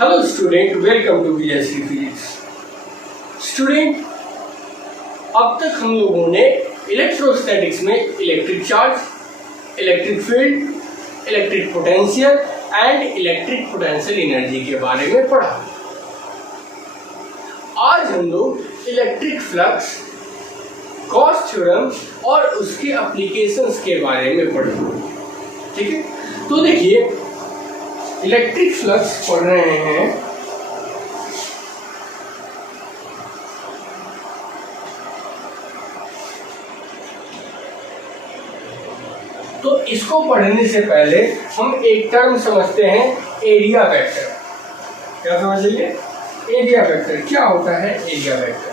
Hello student, welcome to BSc physics. Student, अब तक हम लोगों ने इलेक्ट्रोस्टैटिक्स में electric charge, electric field, electric potential and electric potential energy के बारे में पढ़ा। आज हम लोग इलेक्ट्रिक फ्लक्स, गॉस थ्योरम और उसके एप्लीकेशंस के बारे में पढ़ेंगे। ठीक है, तो देखिए इलेक्ट्रिक फ्लक्स पढ़ रहे हैं। तो इसको पढ़ने से पहले हम एक टर्म समझते हैं, एरिया वेक्टर। क्या समझ लीजिए, एरिया वेक्टर क्या होता है। एरिया वेक्टर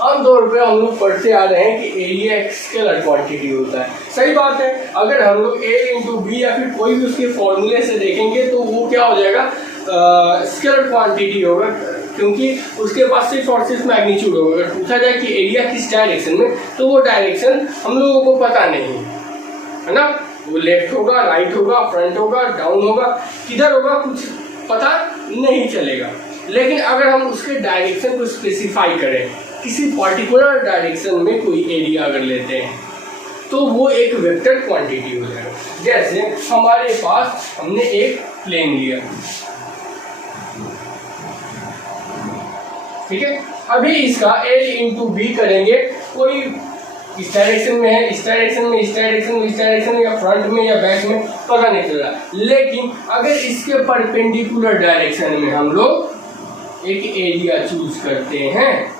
आमतौर पे हम लोग पढ़ते आ रहे हैं कि एरिया एक स्केलर क्वांटिटी होता है। सही बात है, अगर हम लोग ए इंटू बी या फिर कोई भी उसके फॉर्मूले से देखेंगे तो वो क्या हो जाएगा, स्केलर क्वांटिटी होगा, क्योंकि उसके पास सिर्फ और सिर्फ मैग्नीट्यूड होगा। अगर पूछा जाए कि एरिया किस डायरेक्शन में, तो वो डायरेक्शन हम लोगों को पता नहीं है ना। वो लेफ्ट होगा, राइट होगा, फ्रंट होगा, डाउन होगा, किधर होगा कुछ पता नहीं चलेगा। लेकिन अगर हम उसके डायरेक्शन को स्पेसिफाई करें, किसी पर्टिकुलर डायरेक्शन में कोई एरिया अगर लेते हैं तो वो एक वेक्टर क्वांटिटी हो जाएगा। जैसे हमारे पास हमने एक प्लेन लिया, ठीक है। अभी इसका a इंटू बी करेंगे, कोई इस डायरेक्शन में है, इस डायरेक्शन में, इस डायरेक्शन में, इस डायरेक्शन में, या फ्रंट में या बैक में, पता नहीं चल रहा। लेकिन अगर इसके परपेंडिकुलर डायरेक्शन में हम लोग एक एरिया चूज करते हैं,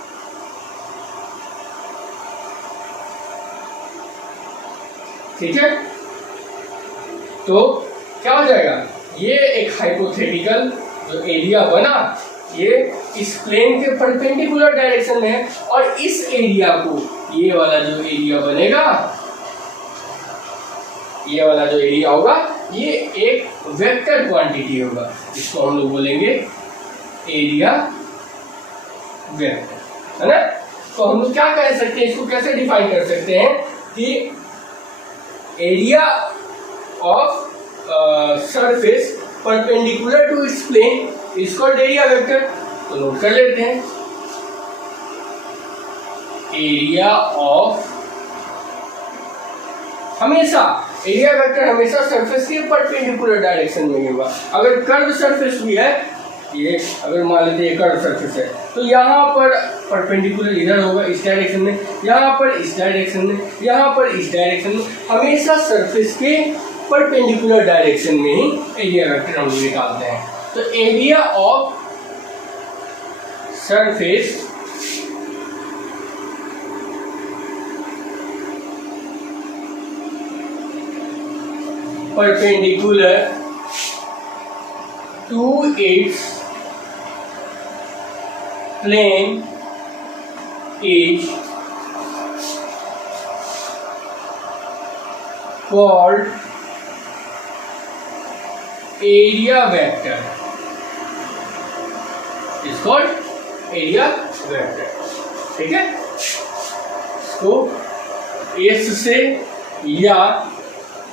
ठीक है, तो क्या हो जाएगा, ये एक हाइपोथेटिकल जो एरिया बना, ये इस प्लेन के परपेंडिकुलर डायरेक्शन में है, और इस एरिया को, ये वाला जो एरिया बनेगा, ये वाला जो एरिया होगा, ये एक वेक्टर क्वांटिटी होगा। इसको हम लोग बोलेंगे एरिया वेक्टर, है ना। तो हम लोग क्या कह सकते हैं, इसको कैसे डिफाइन कर सकते हैं कि area of surface perpendicular to its plane is called area vector. तो नोट कर लेते हैं, एरिया ऑफ, हमेशा एरिया वेक्टर हमेशा सरफेस के परपेंडिकुलर डायरेक्शन में होगा। अगर कर्व सरफेस भी है, ये अगर मान लेते हैं कर्व सरफेस है, तो यहाँ पर परपेंडिकुलर इधर होगा इस डायरेक्शन में, यहाँ पर इस डायरेक्शन में, यहाँ पर इस डायरेक्शन में, हमेशा सरफेस के परपेंडिकुलर डायरेक्शन में ही एरिया वेक्टर हम निकालते हैं। तो area of surface perpendicular to its plane is called area vector. Is called area vector. ठीक है, इसको S से या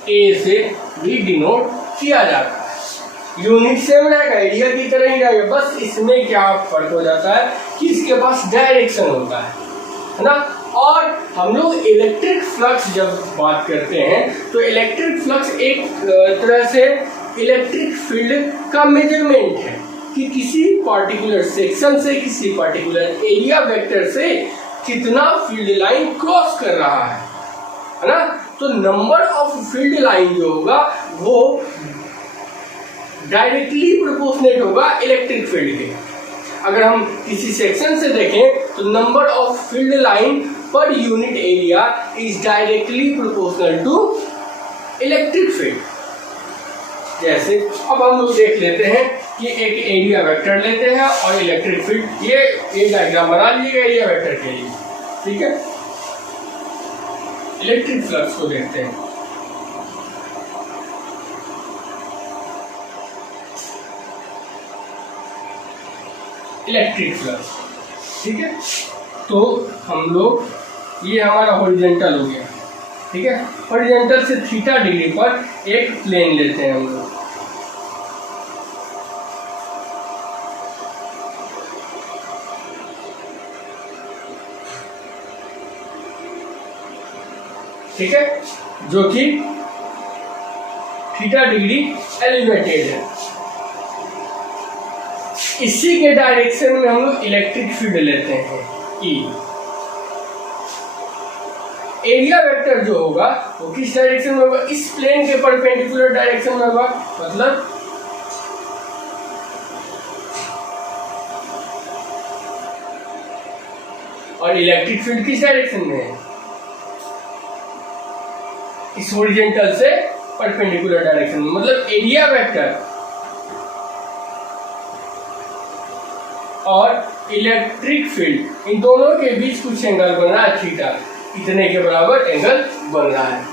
A से भी डिनोट किया जाता है। यूनिट सेम रहेगा, एरिया की तरह ही रहेगा, बस इसमें क्या फर्क हो जाता है कि इसके पास डायरेक्शन होता है ना। और हम लोग इलेक्ट्रिक फ्लक्स जब बात करते हैं, तो इलेक्ट्रिक फ्लक्स एक तरह से इलेक्ट्रिक फील्ड का मेजरमेंट है कि किसी पार्टिकुलर सेक्शन से, किसी पार्टिकुलर एरिया वेक्टर से कितना फील्ड लाइन क्रॉस कर रहा है ना। तो नंबर ऑफ फील्ड लाइन जो होगा वो डायरेक्टली प्रोपोर्शनेट होगा इलेक्ट्रिक फील्ड के। अगर हम किसी सेक्शन से देखें तो नंबर ऑफ फील्ड लाइन पर unit area is directly proportional to electric field. जैसे अब हम लोग देख लेते हैं कि एक एरिया वेक्टर लेते हैं और इलेक्ट्रिक फील्ड, ये डायग्राम बना लीजिएगा एरिया वेक्टर के लिए, ठीक है। इलेक्ट्रिक फ्लक्स को देखते हैं, इलेक्ट्रिक फ्लक्स, ठीक है। तो हम लोग, ये हमारा हॉरिजॉन्टल हो गया, ठीक है, हॉरिजॉन्टल से थीटा डिग्री पर एक प्लेन लेते हैं हम लोग। ठीक है, जो कि थीटा डिग्री एलिवेटेड है। इसी के डायरेक्शन में हम लोग इलेक्ट्रिक फील्ड लेते हैं ई। एरिया वेक्टर जो होगा वो किस डायरेक्शन में होगा, इस प्लेन के परपेंडिकुलर डायरेक्शन में होगा, मतलब और इलेक्ट्रिक फील्ड किस डायरेक्शन में है, इस हॉरिजॉन्टल से परपेंडिकुलर डायरेक्शन में। मतलब एरिया वेक्टर और इलेक्ट्रिक फील्ड इन दोनों के बीच कुछ एंगल बन रहा है थीटा, इतने के बराबर एंगल बन रहा है।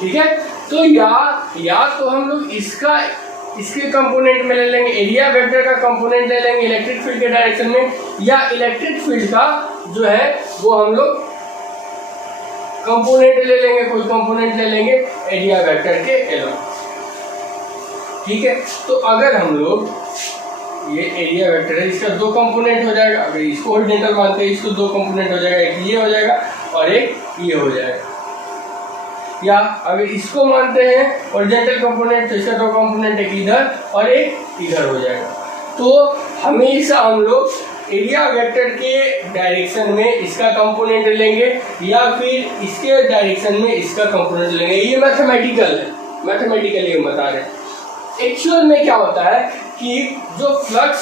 ठीक है, तो या तो हम लोग इसके कंपोनेंट में ले लेंगे, एरिया वेक्टर का कंपोनेंट ले लेंगे इलेक्ट्रिक फील्ड के डायरेक्शन में, या इलेक्ट्रिक फील्ड का जो है वो हम लोग कंपोनेंट ले लेंगे, कोई कंपोनेंट ले लेंगे एरिया वेक्टर के अलोंग। ठीक है, तो अगर हम लोग ये एरिया वेक्टर है, इसका दो कंपोनेंट हो जाएगा, अगर इसको हॉरिजॉन्टल मानते हैं इसको दो कंपोनेंट हो जाएगा, एक ये हो जाएगा और एक ये हो जाएगा। या अगर इसको मानते हैं हॉरिजॉन्टल कंपोनेंट तो इसका दो कंपोनेंट, एक इधर और एक इधर हो जाएगा। तो हमेशा हम लोग एरिया वेक्टर के डायरेक्शन में इसका कंपोनेंट लेंगे या फिर इसके डायरेक्शन में इसका कंपोनेंट लेंगे। ये मैथमेटिकल है, मैथमेटिकली हम बता रहे हैं। एक्चुअल में क्या होता है कि जो फ्लक्स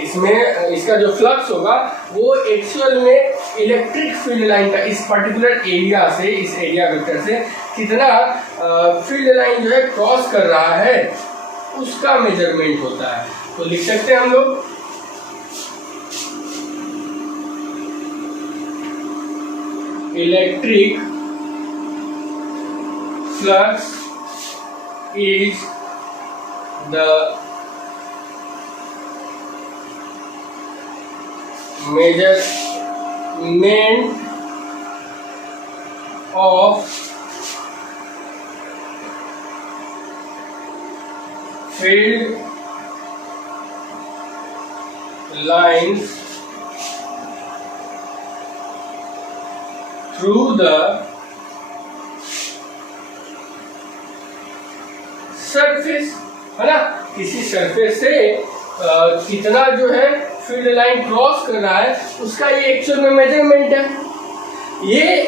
इसमें इसका जो फ्लक्स होगा वो एक्चुअल में इलेक्ट्रिक फील्ड लाइन का इस पर्टिकुलर एरिया से, इस एरिया वेक्टर से कितना फील्ड लाइन जो है क्रॉस कर रहा है उसका मेजरमेंट होता है। तो लिख सकते हैं हम लोग electric flux is the measurement of field lines through the surface, है ना, किसी सरफेस से कितना जो है फील्ड लाइन क्रॉस कर रहा है उसका ये एक्चुअल में मेजरमेंट है। ये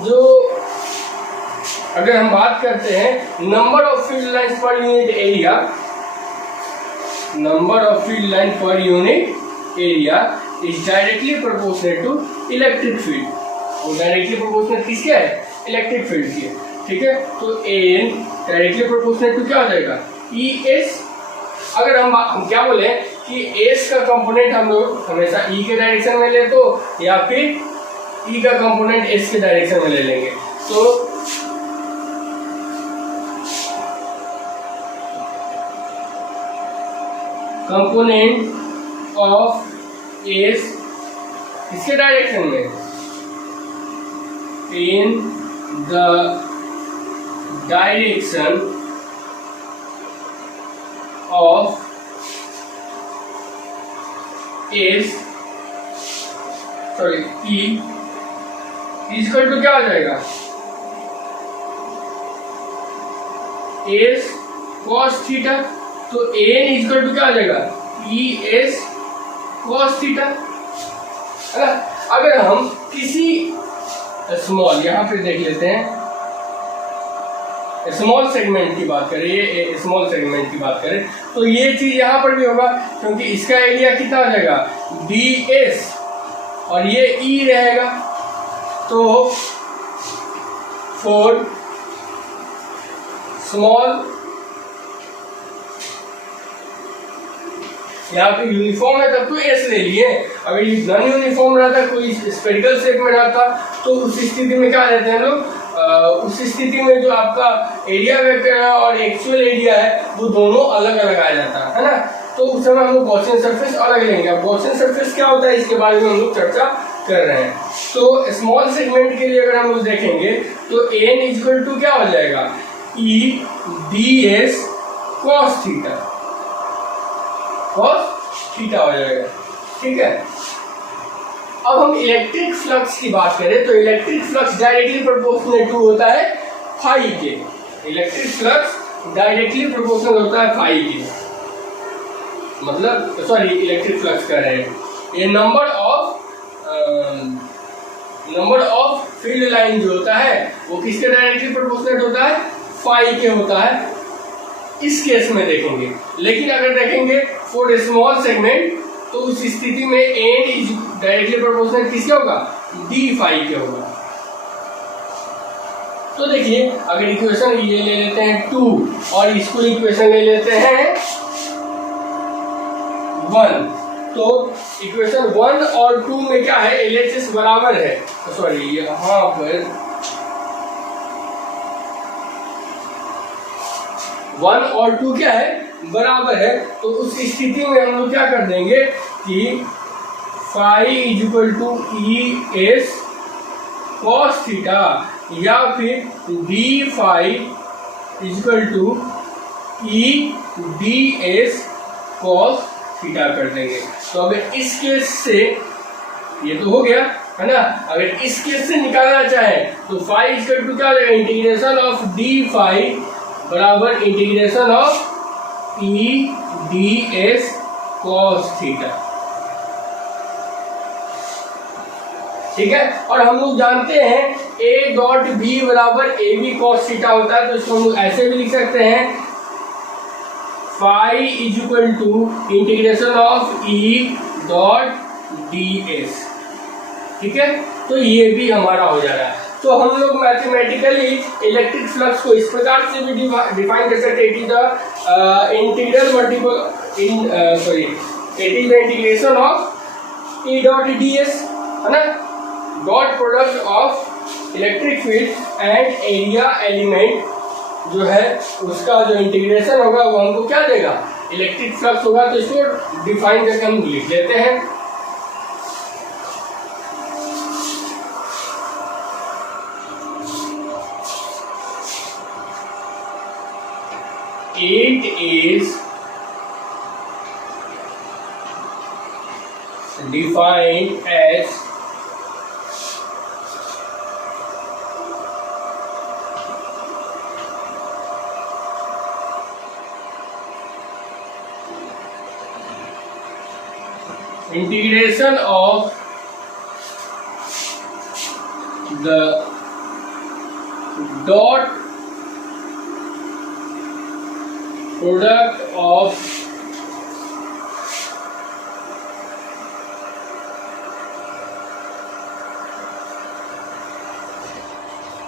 जो अगर हम बात करते हैं नंबर ऑफ फील्ड लाइंस पर unit area, number of field line पर unit area is directly proportional to electric field. वो डायरेक्टली प्रोपोर्शनल किसके है, इलेक्ट्रिक फील्ड की है। ठीक है, तो एन डायरेक्टली प्रोपोर्शनल टू क्या हो जाएगा, ई एस। अगर हम क्या बोले कि एस का कंपोनेंट हम लोग हमेशा ई के डायरेक्शन में ले तो, या फिर ई का कंपोनेंट एस के डायरेक्शन में ले लेंगे। तो कंपोनेंट ऑफ एस किसके डायरेक्शन में, in the direction of S, sorry E equal to क्या हो जाएगा, S cos थीटा। तो N इक्वल टू क्या हो जाएगा, E S cos थीटा, है ना। अगर हम किसी स्मॉल, यहाँ पे देख लेते हैं, स्मॉल सेगमेंट की बात करें, ये स्मॉल सेगमेंट की बात करें तो ये चीज यहां पर भी होगा, क्योंकि इसका एरिया कितना हो जाएगा ds और ये E रहेगा। तो फॉर स्मॉल, यहाँ पे यूनिफॉर्म है तब तो एस ले लिए, अगर ये नॉन यूनिफॉर्म रहता, कोई स्पेरिकल शेप में रहता तो उस स्थिति में क्या रहते हैं लोग, उस स्थिति में जो आपका एरिया वेक्टर है और एक्चुअल एरिया है वो दोनों अलग अलग आ जाता है ना। तो उस समय हम लोग गॉसियन सरफेस अलग लेंगे। अब गॉसियन सरफेस क्या होता है इसके बारे में हम लोग चर्चा कर रहे हैं। तो स्मॉल सेगमेंट के लिए अगर हम लोग देखेंगे तो n इक्वल टू क्या हो जाएगा, ई डी एस कॉस थीटा हो जाएगा। ठीक है, अब हम इलेक्ट्रिक फ्लक्स की बात करें तो electric flux directly proportional to होता है फाई के। इलेक्ट्रिक फ्लक्स डायरेक्टली प्रोपोर्शनल होता है फाई के, मतलब सॉरी इलेक्ट्रिक फ्लक्स कर रहे हैं, ये नंबर ऑफ फील्ड लाइन जो होता है वो किसके डायरेक्टली प्रोपोर्शनल होता है, फाई के होता है इस केस में देखेंगे। लेकिन अगर देखेंगे फॉर स्मॉल सेगमेंट तो उस स्थिति में एन इज डायरेक्टली प्रोपोर्शनल किसके होगा, डी फाई के होगा। तो देखिए अगर इक्वेशन ये ले लेते हैं 2 और इसको इक्वेशन ले लेते हैं 1, तो इक्वेशन 1 और 2 में क्या है, LHS बराबर है, सॉरी यहाँ पर 1 और 2 क्या है, बराबर है। तो उस स्थिति में हम लोग क्या कर देंगे कि phi equal to E S cos theta या फिर D phi equal to E D S cos theta कर देंगे। तो अगर इस केस से ये तो हो गया है ना, अगर इस केस से निकालना चाहे तो फाई इक्वल टू क्या हो जाएगा, इंटीग्रेशन ऑफ डी फाई बराबर integration of E D S cos theta. ठीक है, और हम लोग जानते हैं ए डॉट बी बराबर ए बी कॉस थीटा होता है, तो इसको हम लोग ऐसे भी लिख सकते हैं phi is equal to integration of E dot D S. ठीक है, तो ये भी हमारा हो जा रहा है। तो हम लोग मैथमेटिकली इलेक्ट्रिक फ्लक्स को इस प्रकार से भी डिफाइन कर सकते हैं, it is the integral multiple in sorry it is the integration of E dot D S, है ना, dot product of electric field and area element जो है उसका जो इंटीग्रेशन होगा वो हमको क्या देगा, इलेक्ट्रिक फ्लक्स होगा। तो इसको डिफाइन करके हम लिख लेते हैं। It is defined as integration of the dot product of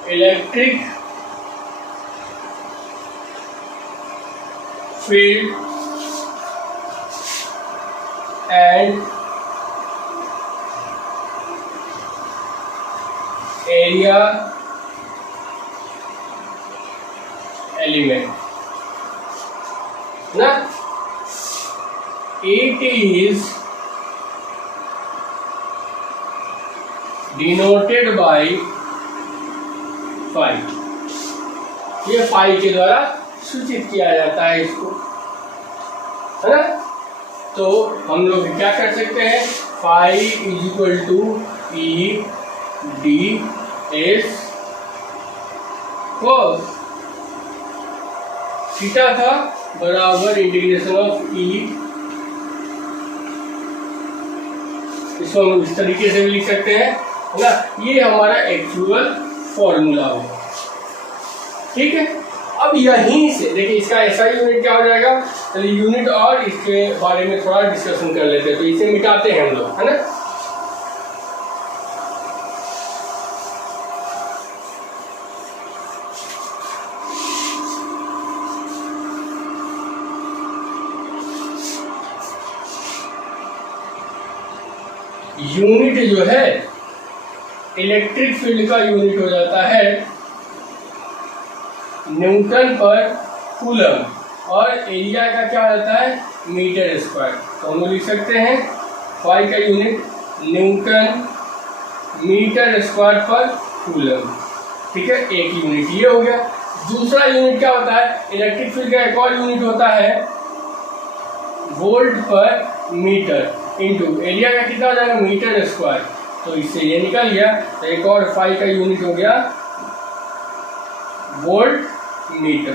electric field and area element ना, it is denoted by phi। ये फाई के द्वारा सूचित किया जाता है इसको, है ना। तो हम लोग क्या कर सकते हैं, phi is equal to E D S cos theta था बराबर इंटीग्रेशन ऑफ ई, इसको हम इस तरीके से भी लिख सकते हैं, है ना। ये हमारा एक्चुअल फॉर्मूला होगा। ठीक है, अब यहीं से देखिए इसका ऐसा यूनिट क्या हो जाएगा, चलिए यूनिट और इसके बारे में थोड़ा डिस्कशन कर लेते हैं। तो इसे मिटाते हैं हम लोग, है ना। यूनिट जो है इलेक्ट्रिक फील्ड का यूनिट हो जाता है न्यूटन पर कूलम और एरिया का क्या होता है मीटर स्क्वायर। तो हम लिख सकते हैं फाई का यूनिट न्यूटन मीटर स्क्वायर पर कूलम। ठीक है, एक यूनिट ये हो गया। दूसरा यूनिट क्या होता है, इलेक्ट्रिक फील्ड का एक और यूनिट होता है वोल्ट पर मीटर इंटू एरिया का कितना हो जाएगा मीटर स्क्वायर। तो इससे ये निकल गया, तो एक और फाई का यूनिट हो गया वोल्ट मीटर।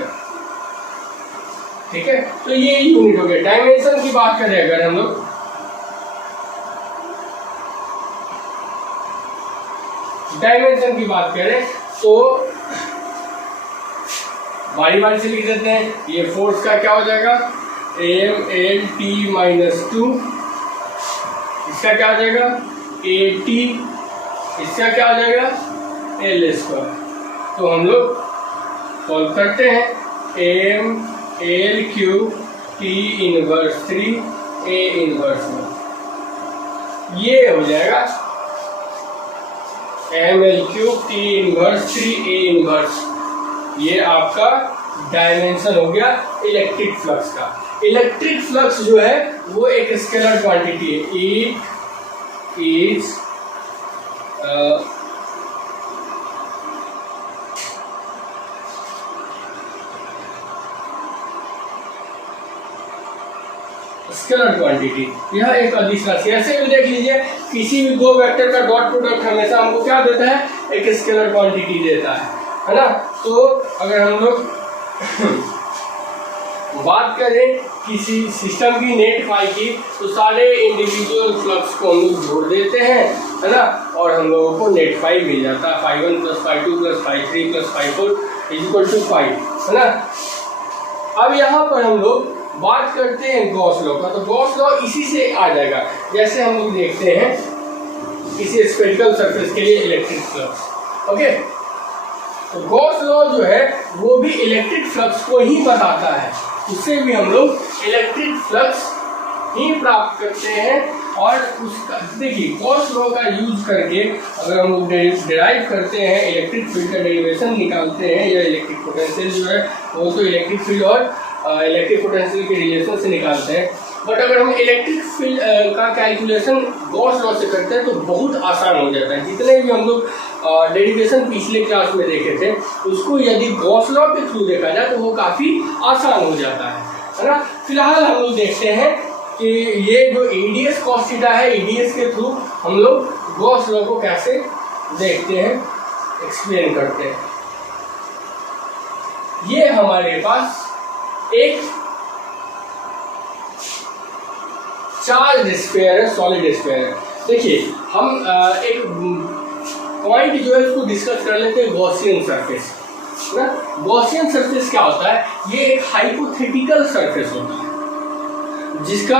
ठीक है, तो ये यूनिट हो गया। डायमेंशन की बात करें अगर हम लोग, डायमेंशन की बात करें तो बारी बारी से लिख देते हैं। ये फोर्स का क्या हो जाएगा mLT-2, इसका क्या हो जाएगा AT, इसका क्या हो जाएगा L²। तो हम लोग सॉल्व करते हैं mL³ T−3 A−1, ये हो जाएगा mL³ T−3 A−1। ये आपका डायमेंशन हो गया इलेक्ट्रिक फ्लक्स का। इलेक्ट्रिक फ्लक्स जो है वो एक स्केलर क्वांटिटी है। इट इज स्केलर क्वांटिटी, यह एक अदिश राशि। ऐसे भी देख लीजिए, किसी भी दो वेक्टर का डॉट प्रोडक्ट हमेशा हमको क्या देता है, एक स्केलर क्वांटिटी देता है ना। तो अगर हम लोग बात करें किसी सिस्टम की नेट फाई की, तो सारे इंडिविजुअल फ्लक्स को हम लोग जोड़ देते हैं, है ना, और हम लोगों को नेट फाई मिल जाता है। φ1 + φ2 + φ3 + φ4 = 5, है ना। अब यहाँ पर हम लोग बात करते हैं गॉस लॉ का। तो गॉस लॉ इसी से आ जाएगा। जैसे हम लोग देखते हैं किसी स्फेरिकल सरफेस के लिए इलेक्ट्रिक फ्लक्स, ओके। तो गॉस लॉ जो है वो भी इलेक्ट्रिक फ्लक्स को ही बताता है, उससे भी हम लोग इलेक्ट्रिक फ्लक्स ही प्राप्त करते हैं। और उसका देखिए गॉस लॉ का यूज करके अगर हम लोग डिराइव करते हैं, इलेक्ट्रिक फील्ड का डेरिवेशन निकालते हैं, या इलेक्ट्रिक पोटेंशियल जो है वो तो इलेक्ट्रिक फील्ड और इलेक्ट्रिक पोटेंशियल के रिलेशन से निकालते हैं। बट अगर हम इलेक्ट्रिक फील्ड का कैलकुलेशन गॉस लॉ से करते हैं तो बहुत आसान हो जाता है। जितने भी हम लोग डेरिवेशन पिछले क्लास में देखे थे, उसको यदि गॉस लॉ के थ्रू देखा जाए तो वो काफ़ी आसान हो जाता है ना। फिलहाल हम लोग देखते हैं कि ये जो EDS cos थीटा है, EDS के थ्रू हम लोग गॉस लॉ को कैसे देखते हैं, एक्सप्लेन करते हैं। ये हमारे पास एक चार्ज स्फीयर है, सॉलिड स्फीयर है। देखिए हम एक पॉइंट जो है उसको डिस्कस कर लेते हैं, गॉसियन सरफेस ना। गॉसियन सरफेस क्या होता है, ये एक हाइपोथेटिकल सरफेस होता है जिसका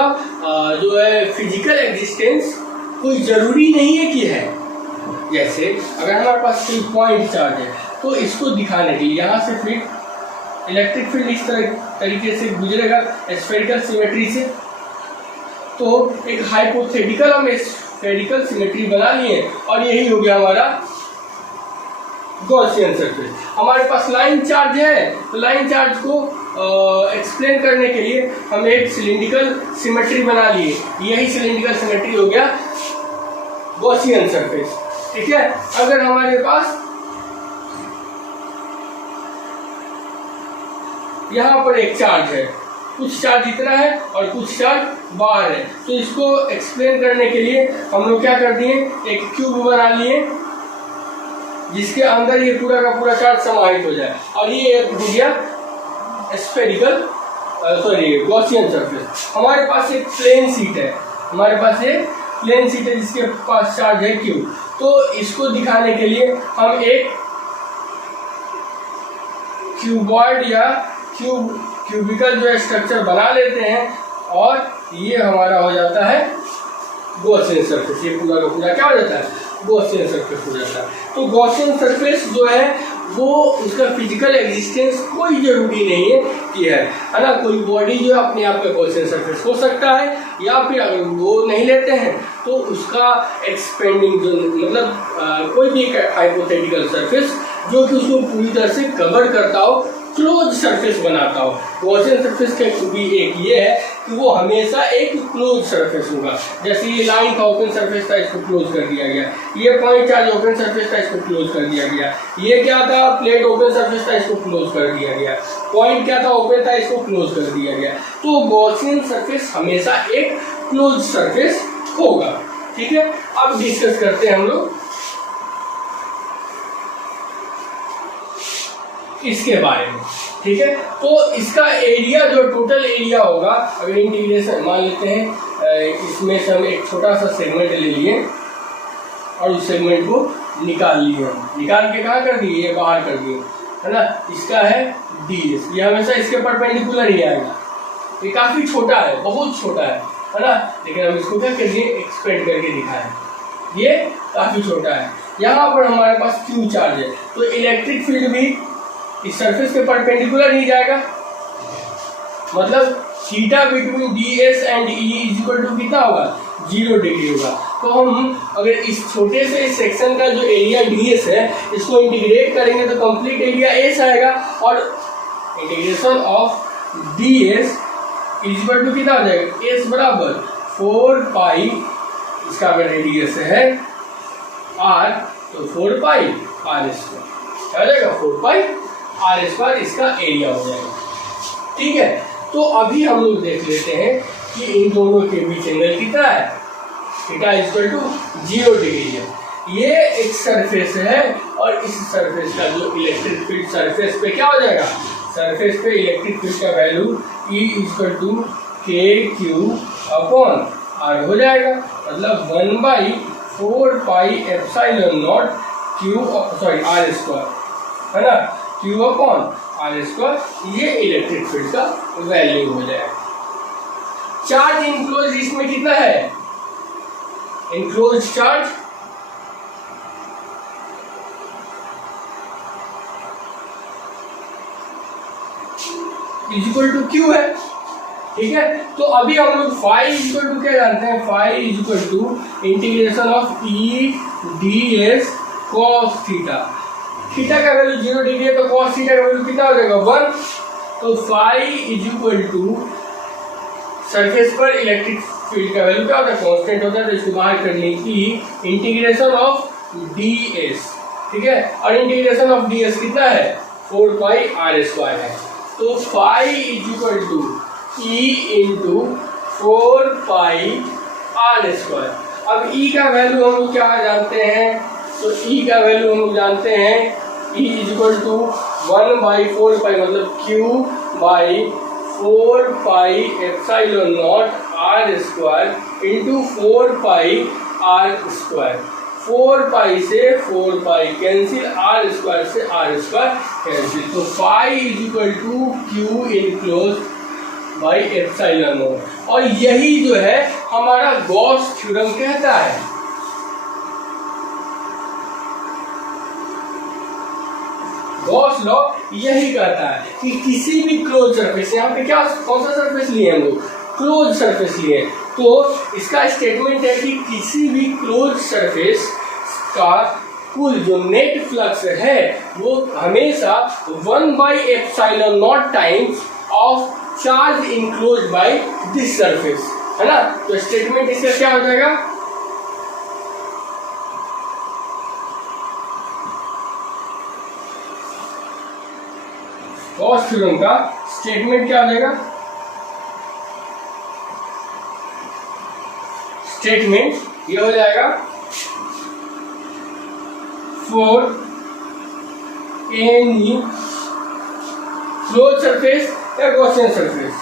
जो है फिजिकल एग्जिस्टेंस कोई जरूरी नहीं है कि है। जैसे अगर हमारे पास कोई पॉइंट चार्ज है तो इसको दिखाने के लिए यहाँ से फिर इलेक्ट्रिक फील्ड इस तरीके से गुजरेगा स्फेरिकल सिमेट्री से। तो एक हाइपोथेटिकल हम स्फेरिकल सिमेट्री बना लिए और यही हो गया हमारा गॉसियन सरफेस। हमारे पास लाइन चार्ज है, तो लाइन चार्ज को एक्सप्लेन करने के लिए हम एक सिलिंड्रिकल सिमेट्री बना लिए, यही सिलिंड्रिकल सिमेट्री हो गया गॉसियन सरफेस। ठीक है, अगर हमारे पास यहाँ पर एक चार्ज है, कुछ चार्ज इतना है और कुछ चार्ज बाहर है, तो इसको एक्सप्लेन करने के लिए हम लोग क्या कर दिए, एक क्यूब बना लिए जिसके अंदर ये पूरा का पूरा चार्ज समाहित हो जाए, और ये हो गया स्फेरिकल गॉसियन सरफेस। हमारे पास एक प्लेन शीट है, हमारे पास एक प्लेन शीट है जिसके पास चार्ज है क्यू। तो इसको दिखाने के लिए हम एक क्यूबॉइड या क्यूबिकल जो है स्ट्रक्चर बना लेते हैं, और ये हमारा हो जाता है गॉसियन सरफेस। ये पूरा का पूरा क्या हो जाता है, गॉसियन सरफेस हो जाता है। तो गॉसियन सरफेस जो है वो उसका फिजिकल एग्जिस्टेंस कोई जरूरी नहीं है कि है ना। कोई बॉडी जो है अपने आप का गॉसियन सरफेस हो सकता है, या फिर अगर वो नहीं लेते हैं तो उसका एक्सपेंडिंग जो मतलब कोई भी हाइपोथेटिकल सरफेस जो कि उसको पूरी तरह से कवर करता हो, क्लोज सरफेस बनाता हो। गॉसियन सरफेस का खूबी एक ये है कि वो हमेशा एक क्लोज सरफेस होगा। जैसे ये लाइन था ओपन सरफेस था, इसको क्लोज कर दिया गया। ये पॉइंट चार्ज ओपन सरफेस था, इसको क्लोज कर दिया गया। ये क्या था, प्लेट ओपन सरफेस था, इसको क्लोज कर दिया गया। पॉइंट क्या था, ओपन था, इसको क्लोज कर दिया गया। तो गॉसियन सरफेस हमेशा एक क्लोज सरफेस होगा। ठीक है, अब डिस्कस करते हैं हम लोग इसके बारे में। ठीक है, तो इसका एरिया जो टोटल एरिया होगा, अगर इंटीग्रेशन मान लेते हैं, इसमें से हम एक छोटा सा सेगमेंट ले लिए और उस सेगमेंट को निकाल लिए। निकाल के कहाँ कर दिए, ये बाहर कर दिए, है ना। इसका है ds, ये हमेशा इसके परपेंडिकुलर ही आएगा। ये काफी छोटा है, बहुत छोटा है ना। लेकिन हम इसको क्या कर दिए, एक्सपेंड करके दिखाएं। ये काफी छोटा है। यहाँ पर हमारे पास Q चार्ज है, तो इलेक्ट्रिक फील्ड भी इस सरफेस के परपेंडिकुलर ही जाएगा। मतलब theta between ds and E is equal to कितना होगा, 0 डिग्री होगा। तो हम अगर इस छोटे से सेक्शन का जो एरिया ds है, इसको इंटीग्रेट करेंगे तो कंप्लीट एरिया s आएगा। और integration of ds is equal to कितना हो जाएगा, s बराबर 4 पाई, इसका अगर रेडियस है r तो 4 पाई r स्क्वायर क्या हो जाएगा, 4 पाई r स्क्वायर इसका एरिया हो जाएगा। ठीक है, तो अभी हम लोग देख लेते हैं कि इन दोनों के बीच एंगल कितना है, थीटा इक्वल टू 0 डिग्री है। ये एक सरफेस है और इस सरफेस का जो इलेक्ट्रिक फील्ड सरफेस पे क्या हो जाएगा, सरफेस पे इलेक्ट्रिक फील्ड का value E equal to KQ upon R हो जाएगा। मतलब 1/4 pi epsilon not Q R square, है ना, Q अपॉन R स्क्वायर, ये इलेक्ट्रिक फील्ड का वैल्यू हो जाएगा। चार्ज इनक्लोज इसमें कितना है, enclose charge equal to Q है। ठीक है, तो अभी हम लोग फाई इक्वल टू क्या जानते हैं, phi equal to integration of E ds cos theta. Theta का वैल्यू 0 डिग्री है, तो cos थीटा का वैल्यू कितना हो जाएगा, 1। तो phi is equal to surface पर इलेक्ट्रिक फील्ड का वैल्यू क्या होता है, कांस्टेंट होता है, तो इसको बाहर करने की इंटीग्रेशन ऑफ ds। ठीक है, और इंटीग्रेशन ऑफ ds कितना है, 4 पाई r स्क्वायर है। तो phi is equal to E into 4 pi r square. अब E का वैल्यू हम लोग क्या जानते हैं, तो E का वैल्यू हम लोग जानते हैं, E is equal to 1/4 pi, मतलब Q by 4 pi epsilon naught r square into 4 pi r square. 4 pi से 4 पाई कैंसिल, r स्क्वायर से r स्क्वायर कैंसिल। तो phi is equal to Q enclose by epsilon naught. और यही जो है हमारा Gauss theorem कहता है। गॉस लॉ यही कहता है कि किसी भी क्लोज सरफेस, यहाँ पे क्या कौन सा सरफेस लिए हम लोग, क्लोज सरफेस लिए, तो इसका स्टेटमेंट है कि किसी भी क्लोज सरफेस का कुल जो नेट फ्लक्स है वो हमेशा 1/एप्सिलॉन naught times of charge enclose by this surface, है ना। तो स्टेटमेंट इसका क्या हो जाएगा, गॉस थ्योरम का स्टेटमेंट क्या हो जाएगा, स्टेटमेंट ये हो जाएगा फॉर एनी क्लोज सरफेस या Gaussian surface,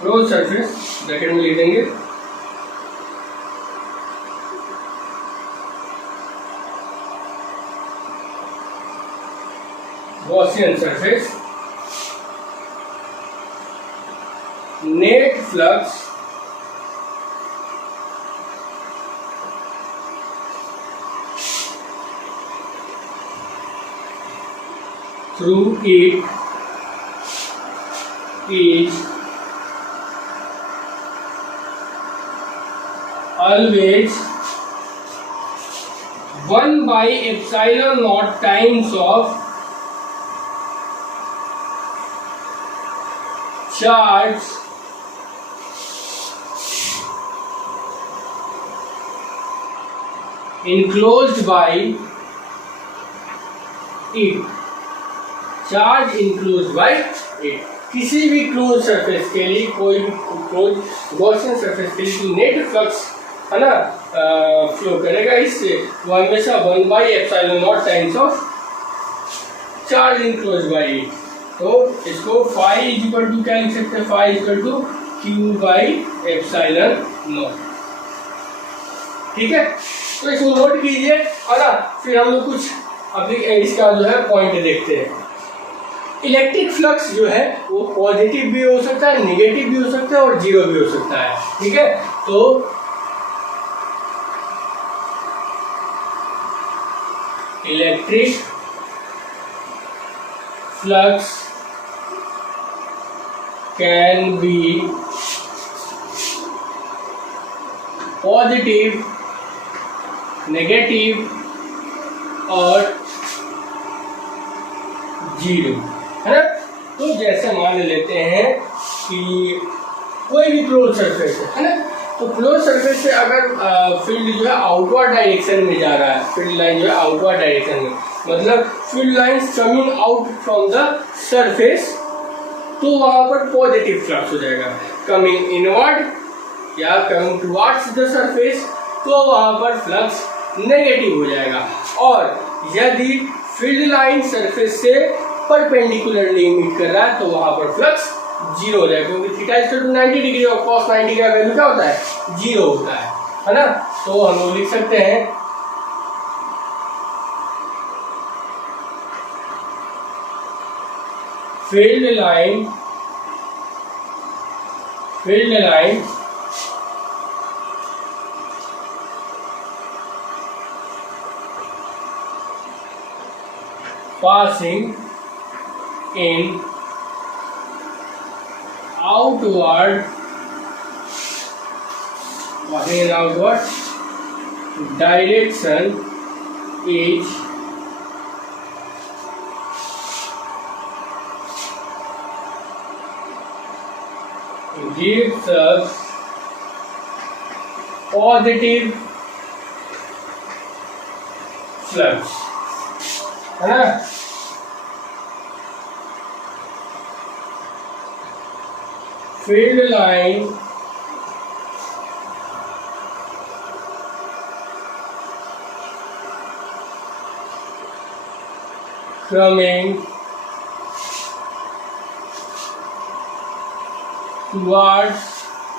close surface bracket में लिख देंगे, Gaussian surface net flux through it is always 1/ε0 times of charge enclosed by it, charge enclosed by it। किसी भी क्लोज सरफेस के लिए, कोई भी क्लोज गॉसियन सरफेस के लिए नेट फ्लक्स है ना फ्लो करेगा इससे, वो हमेशा 1/ε0 times of charge enclosed by it। तो इसको फाई इक्वल टू क्या लिख सकते हैं, फाई इक्वल टू Q/ε0। ठीक है, तो इसको नोट कीजिए और ना फिर हम लोग कुछ अभी इसका जो है पॉइंट देखते हैं। इलेक्ट्रिक फ्लक्स जो है वो पॉजिटिव भी हो सकता है, नेगेटिव भी हो सकता है और जीरो भी हो सकता है। ठीक है, तो electric flux can be positive, negative और जीरो, है ना। तो जैसे मान लेते हैं कि कोई भी क्लोज सरफेस है ना, तो क्लोज सरफेस से अगर फील्ड जो है आउटवर्ड डायरेक्शन में जा रहा है, फील्ड लाइन जो है आउटवर्ड डायरेक्शन में, मतलब field lines coming out from the surface, तो वहां पर पॉजिटिव फ्लक्स हो जाएगा। कमिंग इनवर्ड या कमिंग टुवर्ड्स द सरफेस, तो वहां पर फ्लक्स नेगेटिव हो जाएगा। और यदि फील्ड लाइन सरफेस से परपेंडिकुलरली इमिट कर रहा है, तो वहां पर फ्लक्स जीरो हो जाएगा, क्योंकि थीटा इक्वल टू 90 डिग्री और cos 90 का वैल्यू क्या होता है, जीरो होता है ना। तो हम लोग लिख सकते हैं field line passing in outward direction is gives us positive flux, है ना। फील्ड लाइन coming towards,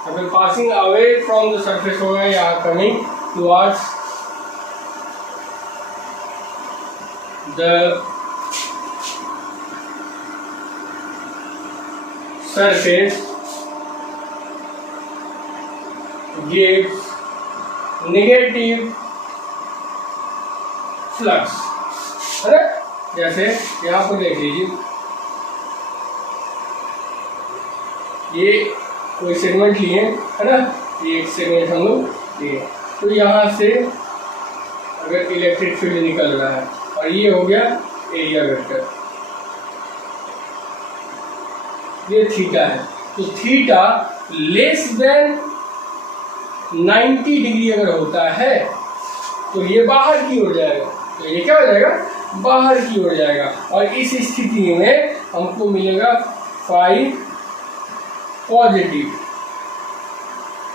अगर passing away from the surface होगा या coming towards the surface gives negative flux, है ना। जैसे यहाँ पर देख लीजिए, ये कोई सेगमेंट लिए है ना, ये एक सेगमेंट हम लोग लिए, तो यहाँ से अगर इलेक्ट्रिक फील्ड निकल रहा है और ये हो गया एरिया वेक्टर, ये थीटा है, तो थीटा लेस देन 90 डिग्री अगर होता है तो ये बाहर की ओर जाएगा, तो ये क्या हो जाएगा, बाहर की ओर जाएगा। और इस स्थिति में हमको मिलेगा फाई पॉजिटिव,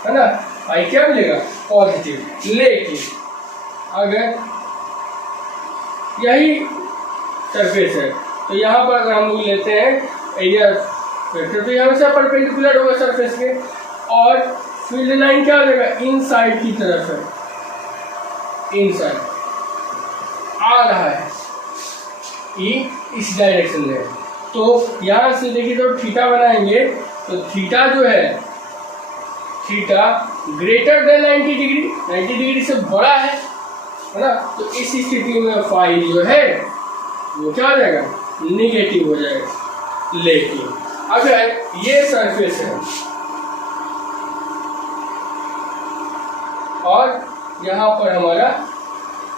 है ना, फाई क्या मिलेगा, पॉजिटिव। लेकिन अगर यही सरफेस है, तो यहाँ पर अगर हम लोग लेते हैं एरिया वेक्टर, तो यहाँ से परपेंडिकुलर होगा सरफेस के, और फील्ड लाइन क्या हो जाएगा, इनसाइड की तरफ है, इनसाइड आ रहा है, ये इस डायरेक्शन में। तो यहाँ से देखिए, तो थीटा बनाएंगे, तो थीटा जो है, theta greater than 90 degree, 90 degree से बड़ा है ना, तो इस स्थिति में फाई जो है वो क्या हो जाएगा, निगेटिव हो जाएगा। लेकिन अगर ये सरफेस है और यहाँ पर हमारा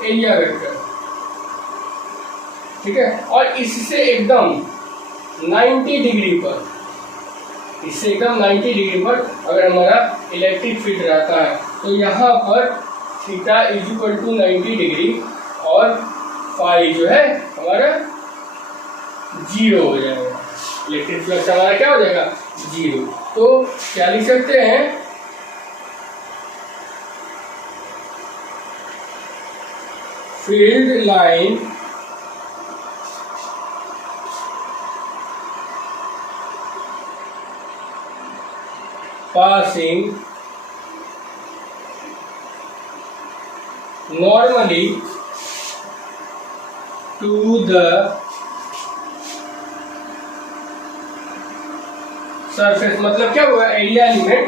एरिया वेक्टर, ठीक है। और इससे एकदम 90 डिग्री पर, इससे एकदम 90 डिग्री पर अगर हमारा इलेक्ट्रिक फील्ड रहता है तो यहाँ पर theta is equal to 90 degree और फाई जो है हमारा 0 हो जाएगा। इलेक्ट्रिक फ्लक्स हमारा क्या हो जाएगा? 0। तो क्या लिख सकते हैं? Field line passing normally to the surface, मतलब क्या हुआ? Area element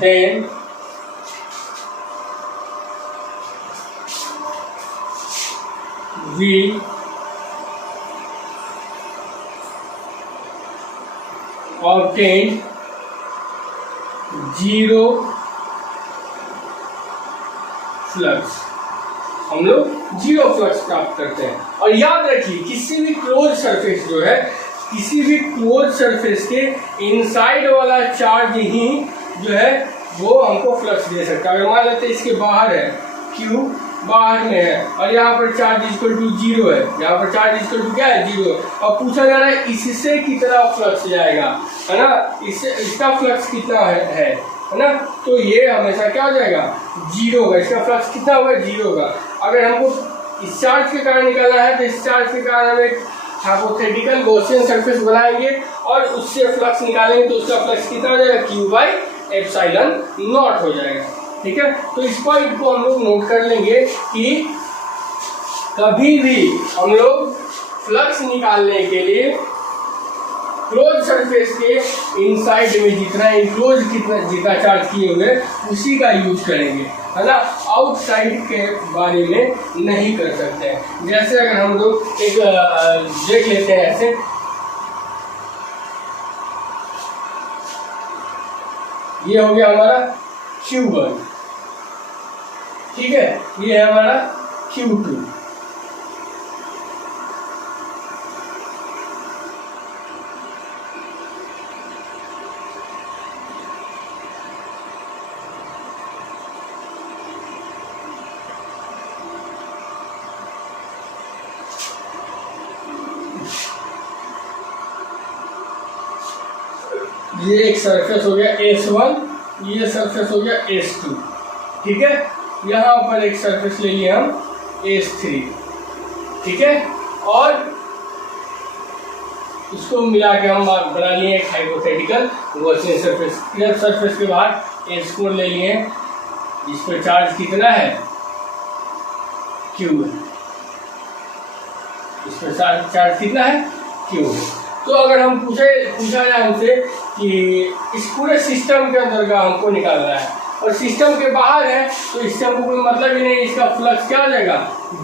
then we obtained 0 flux. हम लोग 0 फ्लक्स प्राप्त करते हैं। और याद रखिए किसी भी क्लोज सरफेस जो है, किसी भी क्लोज सरफेस के इनसाइड वाला चार्ज ही जो है वो हमको फ्लक्स दे सकता है। अगर मान लेते हैं इसके बाहर है, Q बाहर में है और यहाँ पर चार्ज इक्वल टू 0 है, यहाँ पर चार्ज इक्वल टू क्या है? 0। और पूछा जा रहा है इससे कितना फ्लक्स जाएगा, है ना? इससे इसका फ्लक्स कितना है ना? तो ये हमेशा क्या हो जाएगा? 0 होगा। इसका फ्लक्स कितना होगा? 0 होगा। अगर हमको इस चार्ज के कारण निकालना है तो इस चार्ज के कारण हम एक हाइपोथेटिकल गॉसियन सरफेस बनाएंगे और उससे फ्लक्स निकालेंगे तो उसका फ्लक्स कितना हो जाएगा? Q/ε0 हो जाएगा, ठीक है। तो इस पॉइंट को हम लोग नोट कर लेंगे कि कभी भी हम लोग फ्लक्स निकालने के लिए क्लोज सरफेस के इनसाइड में जितना इनक्लोज जितना चार्ज किए हुए उसी का यूज करेंगे, है ना। आउटसाइड के बारे में नहीं कर सकते हैं। जैसे अगर हम लोग एक देख लेते हैं ऐसे, ये हो गया हमारा Q1, ठीक है। ये है हमारा Q2, ये एक सरफेस हो गया S1, ये सरफेस हो गया S2, ठीक है। यहाँ पर एक सरफेस ले लिए हम S3, ठीक है। और इसको मिला के हम बना लिए एक हाइपोथेटिकल गॉसियन सरफेस। इधर सरफेस के बाद S4 ले लिए, इस पर चार्ज कितना है? Q है। इस पर चार्ज कितना है? Q है। तो अगर हम पूछा जाए हमसे कि इस पूरे सिस्टम के अंदर का हमको निकालना है और सिस्टम के बाहर है तो इससे हमको कोई मतलब ही नहीं, इसका फ्लक्स क्या हो जाएगा?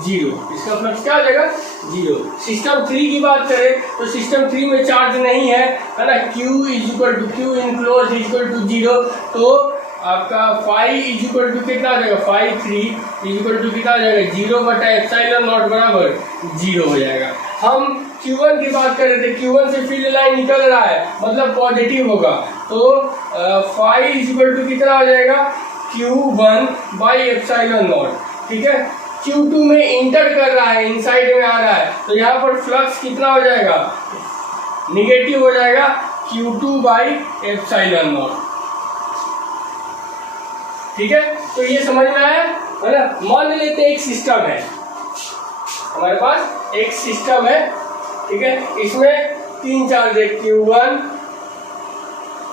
0। इसका फ्लक्स क्या हो जाएगा? 0। सिस्टम 3 की बात करें तो सिस्टम 3 में चार्ज नहीं है ना। Q इनक्लोज इक्वल टू 0, तो आपका फाई इज इक्वल टू कितना आ जाएगा? फाई 3 इज इक्वल टू कितना आ जाएगा? 0/ε0 बराबर 0 हो जाएगा। हम Q1 की बात कर रहे थे, Q1 से फील्ड लाइन निकल रहा है मतलब पॉजिटिव होगा, तो फाई इज इक्वल टू कितना आ जाएगा? Q1/ε0, ठीक है। Q2 में इंटर कर रहा है, इनसाइड में आ रहा है, तो यहाँ पर फ्लक्स कितना हो जाएगा? निगेटिव हो जाएगा, Q2/ε0, ठीक है। तो ये समझ में आया, है ना। मान लेते हैं एक सिस्टम है, हमारे पास एक सिस्टम है, ठीक है। इसमें 3 चार्ज है, Q1,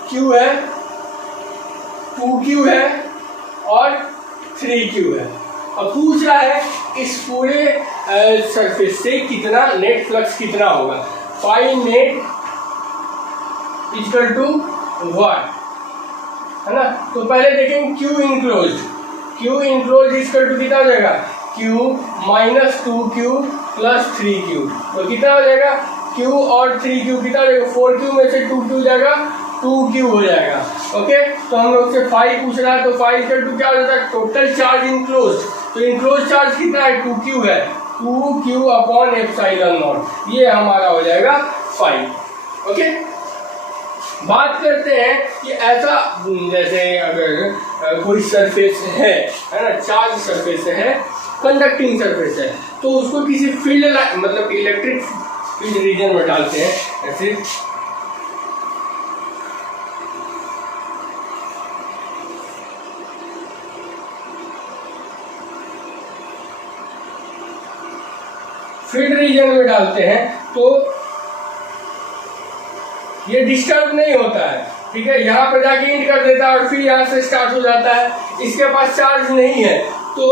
Q है, 2Q है और 3Q है। अब पूछ रहा है इस पूरे सरफेस से कितना नेट फ्लक्स कितना होगा? फाई नेट इक्वल टू 1, है ना। तो पहले देखेंगे Q इनक्लोज इक्वल टू कितना हो जाएगा? Q - 2Q + 3Q, तो कितना हो जाएगा? Q और 3Q कितना हो जाएगा? 4Q में से 2Q जाएगा, 2q हो जाएगा। ओके, तो हम लोग से फाइव पूछ रहा है, तो फाइव इक्वल टू क्या हो जाता है, टोटल चार्ज इनक्लोज। तो इनक्लोज चार्ज कितना है, 2q है, 2q अपॉन एप्सिलॉन नॉट, ये हमारा हो जाएगा 5। ओके, बात करते हैं कि ऐसा जैसे अगर कोई सरफेस है ना, चार्ज सरफेस है, कंडक्टिंग सरफेस है, तो उसको किसी फील्ड मतलब इलेक्ट्रिक फील्ड रीजन में डालते हैं। ऐसे फील्ड रीजन में डालते हैं तो ये डिस्टर्ब नहीं होता है, ठीक है, यहाँ पर जाके इंड कर देता है और फिर यहाँ से स्टार्ट हो जाता है, इसके पास चार्ज नहीं है, तो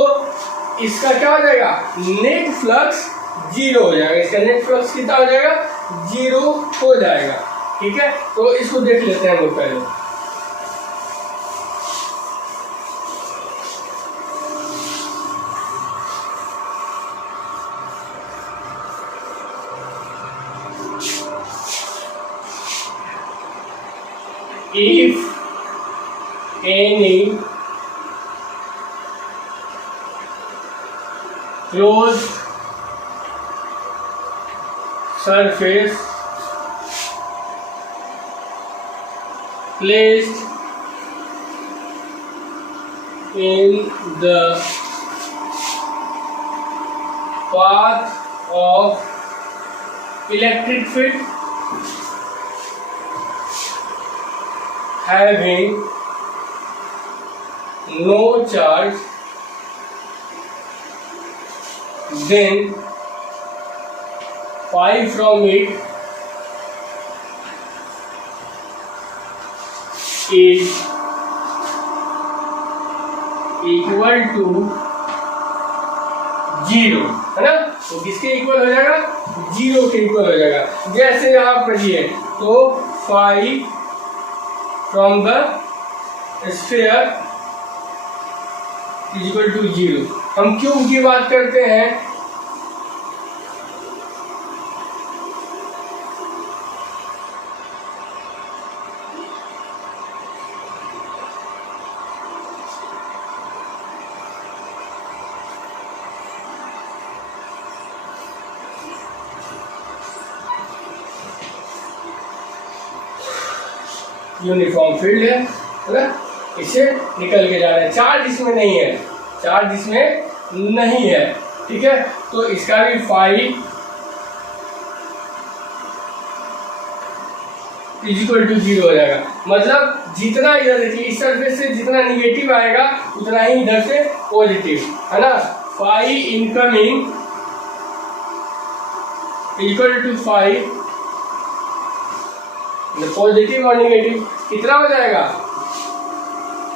इसका क्या हो जाएगा, नेट फ्लक्स 0 हो जाएगा, इसका नेट फ्लक्स कितना हो जाएगा, 0 हो जाएगा। ठीक है, तो इसको देख लेते हैं हम लोग पहले। If any closed surface placed in the path of electric field having no charge, then phi from it is equal to 0, है ना, तो किसके इक्वल हो जाएगा, 0 के इक्वल हो जाएगा। जैसे आप पढ़िए तो phi from the sphere is equal to 0। हम क्यों की बात करते हैं, यूनिफॉर्म फील्ड है ना, इससे निकल के जा रहे हैं, चार्ज इसमें नहीं है, चार्ज इसमें नहीं है। ठीक है, तो इसका भी फाई इक्वल टू 0 हो जाएगा, मतलब जितना इधर देखिए इस सरफेस से जितना निगेटिव आएगा उतना ही इधर से पॉजिटिव, है ना, phi incoming equal to phi positive और निगेटिव कितना हो जाएगा,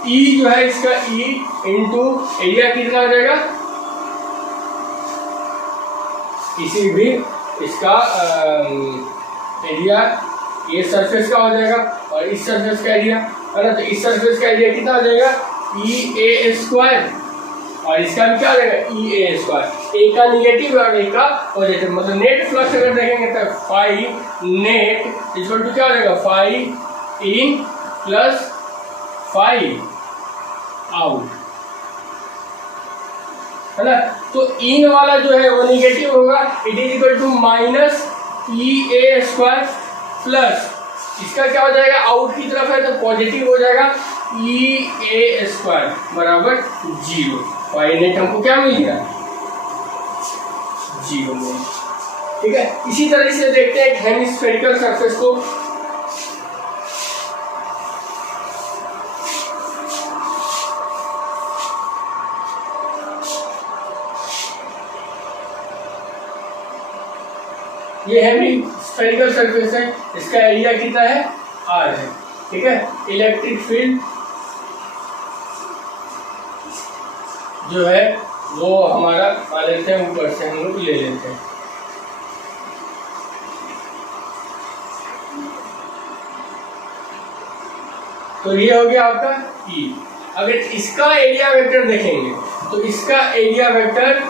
E जो है इसका E इंटू एरिया कितना हो जाएगा, किसी भी इसका एरिया ये सरफेस का हो जाएगा और इस सरफेस का एरिया, है ना, तो इस सरफेस का एरिया कितना हो जाएगा, EA² और इसका भी क्या हो जाएगा, EA², एक का निगेटिव और एक का पॉजिटिव, मतलब नेट फ्लक्स अगर देखेंगे तो फाई नेट इक्वल टू क्या हो जाएगा, phi in plus phi out, है ना, तो इन वाला जो है वो निगेटिव होगा, it is equal to minus EA² plus इसका क्या हो जाएगा, आउट की तरफ है तो पॉजिटिव हो जाएगा, EA² बराबर 0। फाई नेट हमको क्या मिल गया, 0 मिल। ठीक है, इसी तरह से देखते हैं एक हेमिस्फेरिकल सरफेस को। ये हेमिस्फेरिकल सरफेस है, इसका एरिया कितना है, R है। ठीक है, इलेक्ट्रिक फील्ड जो है वो हमारा मान लेते हैं, ऊपर से हम लोग ले लेते हैं, तो ये हो गया आपका E। अगर इसका एरिया वेक्टर देखेंगे तो इसका एरिया वेक्टर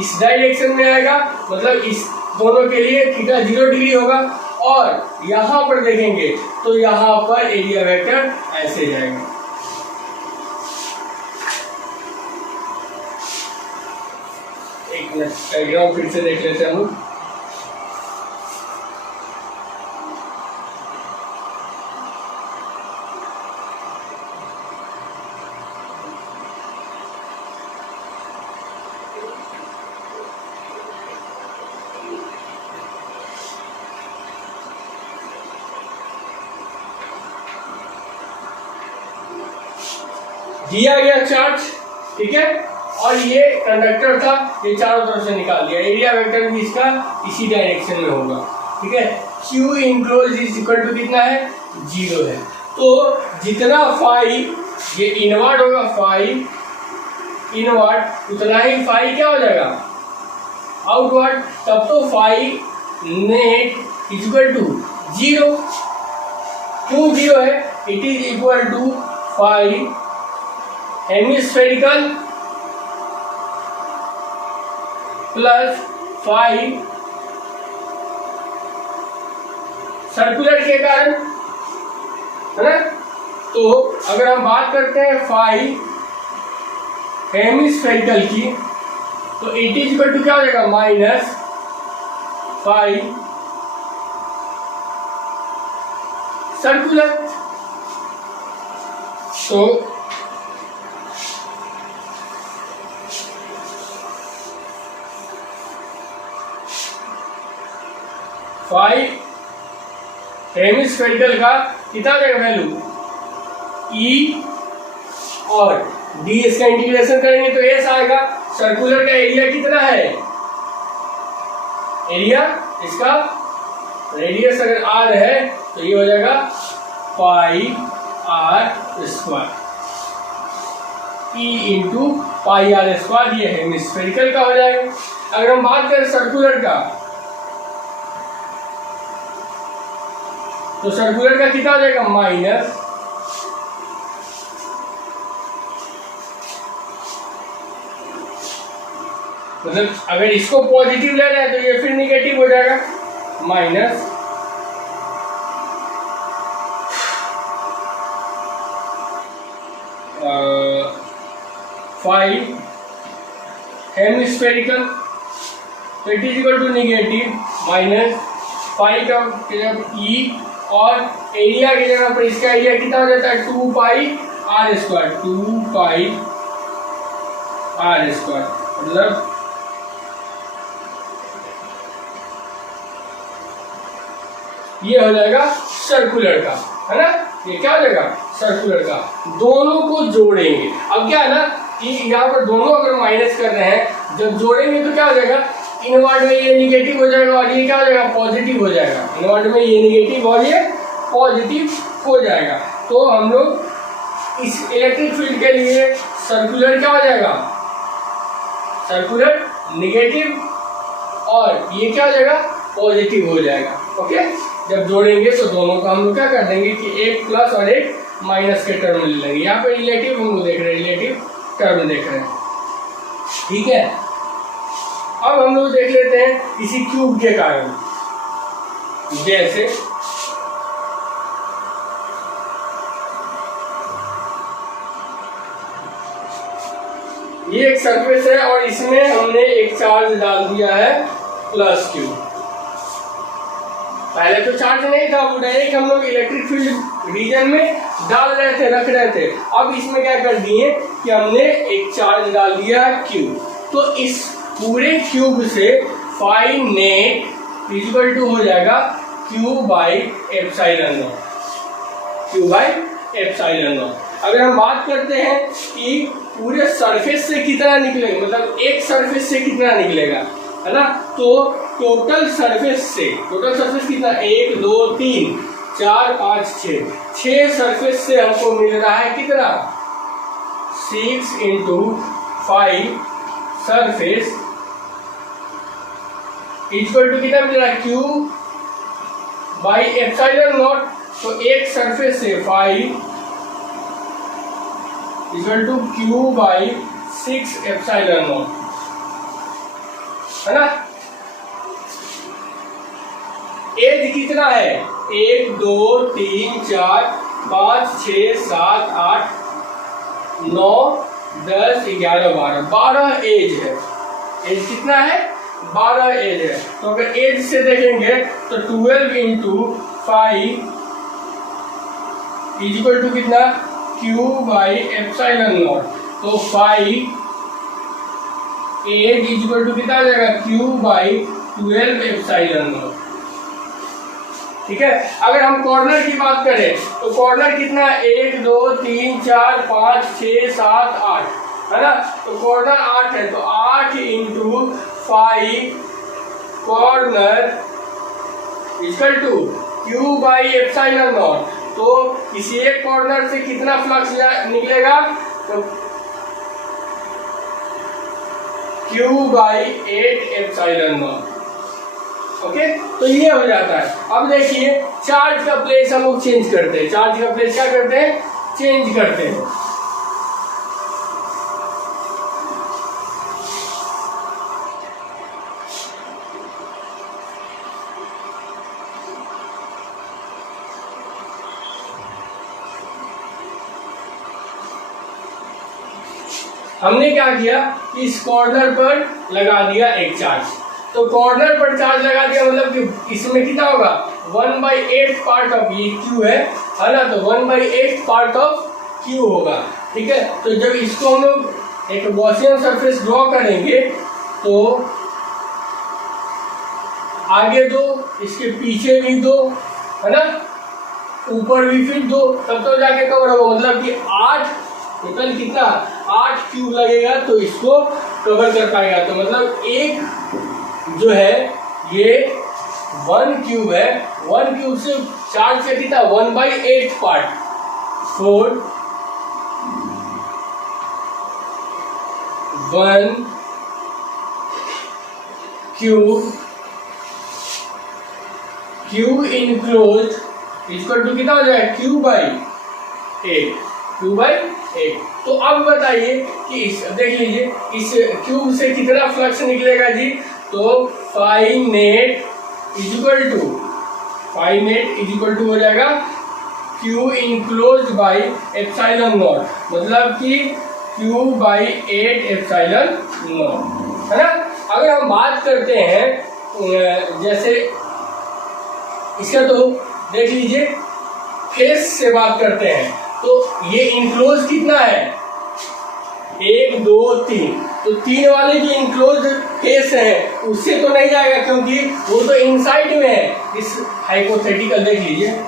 इस डायरेक्शन में आएगा, मतलब इस दोनों के लिए थीटा 0 डिग्री होगा और यहाँ पर देखेंगे तो यहाँ पर एरिया वेक्टर ऐसे जाएगा। एक मिनट डायग्राम फिर से देख लेते हैं हम लोग। दिया गया चार्ज, ठीक है, और ये कंडक्टर था, ये चारों तरफ से निकाल दिया, एरिया वेक्टर भी इसका इसी डायरेक्शन में होगा, ठीक है। Q enclose is equal to कितना है, 0 है। तो जितना फाई ये इनवर्ड होगा, फाई इनवर्ड, उतना ही फाई क्या हो जाएगा, आउटवर्ड। तब तो phi net is equal to 0। क्यों 0 है, it is equal to phi hemispherical plus phi circular के कारण, है ना। तो अगर हम बात करते हैं फाई हेमिस्फेरिकल की, तो इट इज इक्वल टू क्या हो जाएगा, माइनस फाई सर्कुलर। तो फाई हेमिस्फेरिकल का कितना देगा वैल्यू, ई, और डी इसका इंटीग्रेशन करेंगे तो एस आएगा। सर्कुलर का एरिया कितना है, एरिया इसका रेडियस अगर आर है तो ये हो जाएगा pi R square, E into pi R square, ये हेमिस्फेरिकल का हो जाएगा। अगर हम बात करें सर्कुलर का, तो सर्कुलर का कितना हो जाएगा, माइनस मतलब अगर इसको पॉजिटिव ले रहे हैं तो ये फिर निगेटिव हो जाएगा, माइनस फाइव हेमिस्फेरिकल, तो it is equal to negative minus five का ई, और एरिया की जगह पर इसका एरिया कितना हो जाता है, 2 pi R square, 2 pi R square, मतलब ये हो जाएगा सर्कुलर का, है ना। ये क्या हो जाएगा, सर्कुलर का। दोनों को जोड़ेंगे, अब क्या है ना कि यहाँ पर दोनों अगर माइनस कर रहे हैं, जब जोड़ेंगे तो क्या हो जाएगा, इनवर्ड में ये निगेटिव हो जाएगा और ये क्या हो जाएगा, पॉजिटिव हो जाएगा। इनवर्ड में ये निगेटिव और ये पॉजिटिव हो जाएगा। तो हम लोग इस इलेक्ट्रिक फील्ड के लिए सर्कुलर क्या हो जाएगा, सर्कुलर निगेटिव, और ये क्या हो जाएगा, पॉजिटिव हो जाएगा। ओके, जब जोड़ेंगे तो दोनों को हम लोग क्या कर देंगे कि एक प्लस और एक माइनस के टर्म ले लेंगे। यहाँ पे रिलेटिव हम लोग देख रहे हैं, रिलेटिव टर्म देख रहे हैं, ठीक है। अब हम लोग देख लेते हैं इसी क्यूब के कारण, जैसे ये एक सरफेस है और इसमें हमने एक चार्ज डाल दिया है प्लस क्यू। पहले तो चार्ज नहीं था, वो डायरेक्ट हम लोग इलेक्ट्रिक फील्ड रीजन में डाल रहे थे, रख रहे थे। अब इसमें क्या कर दिए कि हमने एक चार्ज डाल दिया क्यू। तो इस पूरे क्यूब से फाई नेट इक्वल टू हो जाएगा Q by epsilon not, Q by epsilon not. अगर हम बात करते हैं कि पूरे सरफेस से कितना निकलेगा, मतलब एक सरफेस से कितना निकलेगा, है ना, तो टोटल सरफेस कितना, 1 2 3 4 5 6 सरफेस से हमको मिल रहा है कितना, 6 इंटू 5 सरफेस इक्वल टू कितना मिल रहा है, क्यू बाई एप्सिलॉन नॉट। तो एक सरफेस से 5 equal to Q by 6 epsilon naught, है ना। एज कितना है, 1 2 3 4 5 6 7 8 9 10 11 12 12 एज है। एज कितना है, 12 एज है। तो अगर एज से देखेंगे तो 12 इंटू 5 इज इक्वल टू कितना, Q बाई एप्सिलॉन नॉट। तो 5 एज इज इक्वल टू कितना आ जाएगा, Q बाई 12 एप्सिलॉन नॉट। ठीक है। अगर हम कॉर्नर की बात करें तो कॉर्नर कितना है, 1 2 3 4 5 6 7 8 है ना। तो कॉर्नर 8 है, तो 8 into 5 corner equal to Q by epsilon naught. तो इसी एक कॉर्नर से कितना फ्लक्स निकलेगा, तो Q by 8 epsilon not. Okay, तो ये हो जाता है। अब देखिए चार्ज का प्लेस हम लोग चेंज करते हैं। चार्ज का प्लेस क्या करते हैं, चेंज करते हैं। हमने क्या किया, इस कॉर्नर पर लगा दिया एक चार्ज। तो कॉर्नर पर चार्ज लगा दिया मतलब कि इसमें कितना होगा, 1/8 पार्ट ऑफ ये Q है ना। तो 1/8 पार्ट ऑफ Q होगा। ठीक है। तो जब इसको हम लोग एक गॉसियन सरफेस ड्रॉ करेंगे तो आगे दो, इसके पीछे भी दो, है ना, ऊपर भी फिर दो, तब तो जाके कवर होगा। मतलब कि 8 टोटल कितना, 8 क्यूब लगेगा तो इसको कवर कर पाएगा। तो मतलब एक जो है ये 1 क्यूब है, 1 क्यूब से चार्ज से कितना, 1/8 part 4 1 cube Q enclose equal to कितना हो जाएगा, Q/8 Q/8। तो अब बताइए कि देख लीजिए इस क्यूब से कितना फ्लक्स निकलेगा जी। तो 5 नेट इज इक्वल टू हो जाएगा Q enclose by epsilon not, मतलब कि Q/8 एप्सिलॉन नॉट, है ना। अगर हम बात करते हैं जैसे इसका, तो देख लीजिए फेस से बात करते हैं तो ये इनक्लोज कितना है, 1 2 3। तो 3 वाले जो इनक्लोज फेस है उससे तो नहीं जाएगा क्योंकि वो तो इनसाइड में है। इस हाइपोथेटिकल देख लीजिए,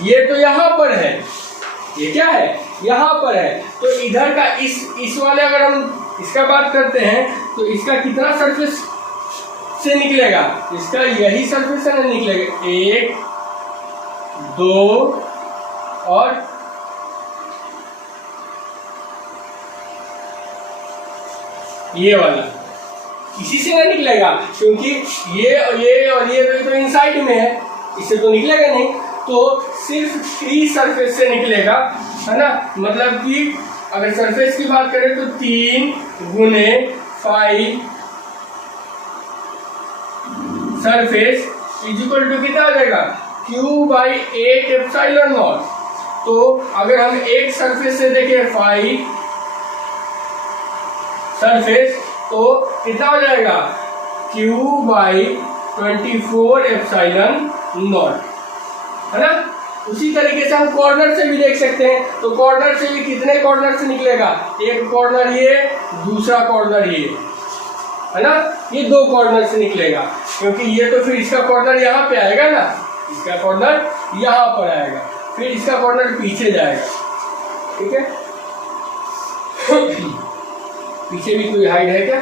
ये तो यहां पर है, ये क्या है, यहां पर है। तो इधर का इस वाले अगर हम इसका बात करते हैं तो इसका कितना सरफेस से निकलेगा, इसका यही सरफेस से ना निकलेगा, 1 2 और ये वाला, इसी से ना निकलेगा क्योंकि ये और ये तो इनसाइड में है, इससे तो निकलेगा नहीं। तो सिर्फ 3 सरफेस से निकलेगा, है ना। मतलब कि अगर सरफेस की बात करें तो 3 गुने 5 सरफेस इज इक्वल टू कितना आ जाएगा, Q/8 एप्सिलॉन नॉट। तो अगर हम एक सरफेस से देखें 5 सरफेस तो कितना हो जाएगा, Q/24 एप्सिलॉन नॉट, है ना। उसी तरीके से हम कॉर्नर से भी देख सकते हैं। तो कॉर्नर से भी कितने कॉर्नर से निकलेगा, एक कॉर्नर ये, दूसरा कॉर्नर ये, है ना। ये 2 कॉर्नर से निकलेगा क्योंकि ये तो फिर इसका कॉर्नर यहाँ पे आएगा ना, इसका कॉर्नर यहाँ पर आएगा, फिर इसका कॉर्नर पीछे जाएगा। ठीक है। पीछे भी कोई हाइड है क्या,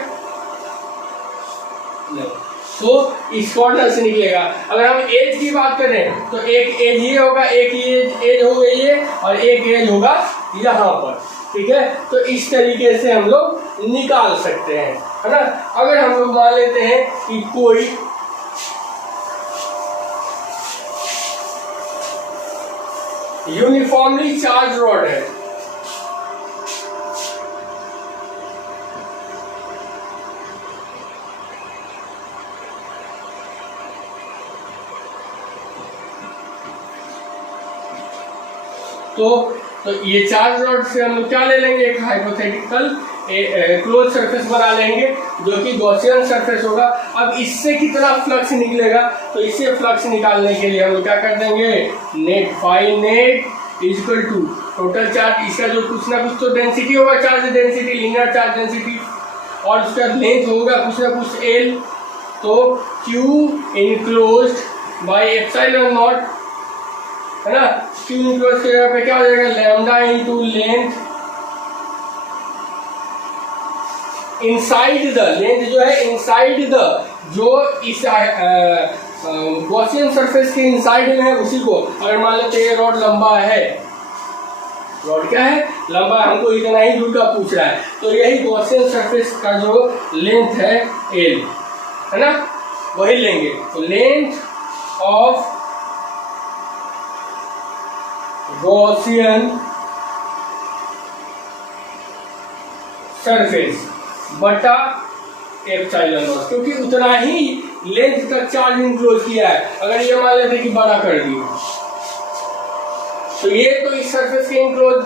नहीं। तो इस कॉर्नर से निकलेगा। अगर हम एज की बात करें तो एक एज ये होगा, एक एज होगा ये, और एक एज होगा यहाँ पर, ठीक है। तो इस तरीके से हम लोग निकाल सकते हैं, है ना। अगर हम लोग मान लेते हैं कि कोई यूनिफॉर्मली चार्ज रॉड है, तो ये चार्ज रॉड से हम लोग क्या ले लेंगे, एक हाइपोथेटिकल क्लोज सरफेस बना लेंगे जो कि गॉसियन सरफेस होगा। अब इससे कितना फ्लक्स निकलेगा, तो इससे फ्लक्स निकालने के लिए हम लोग क्या कर देंगे, net phi net equal to total charge, इसका जो कुछ ना कुछ तो डेंसिटी होगा, charge density, linear charge density, और उसका लेंथ होगा कुछ ना कुछ एल, तो Q enclosed by epsilon naught, है ना। क्यू इनक्लोज के जगह पे क्या हो जाएगा, lambda into length inside the, length जो है इनसाइड द, जो इस गॉसियन सरफेस के इनसाइड में है उसी को। अगर मान लेते हैं रॉड लंबा है, रॉड क्या है, लंबा, हमको इतना ही दूर का पूछ रहा है, तो यही गॉसियन सरफेस का जो लेंथ है एल, है ना, वही लेंगे। तो लेंथ ऑफ गॉसियन सरफेस बटा एप्सिलॉन नॉट, क्योंकि उतना ही लेंथ तक चार्ज इनक्लोज किया है। अगर ये मान लेते कि बड़ा कर दिए, तो ये तो इस सरफेस के इनक्लोज,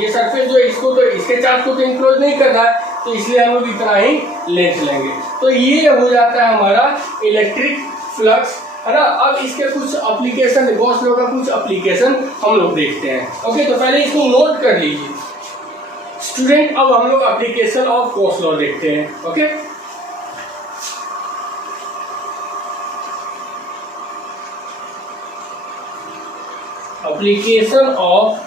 ये सरफेस जो इसको तो इसके चार्ज को तो इनक्लोज नहीं कर रहा है, तो इसलिए हम लोग इतना ही लेंथ लेंगे। तो ये हो जाता है हमारा इलेक्ट्रिक फ्लक्स, है ना। अब इसके कुछ एप्लीकेशन, गॉस लॉ का कुछ एप्लीकेशन हम लोग देखते हैं। ओके, तो पहले इसको नोट कर लीजिए स्टूडेंट। अब हम लोग एप्लीकेशन ऑफ गॉस लॉ देखते हैं। Okay, application of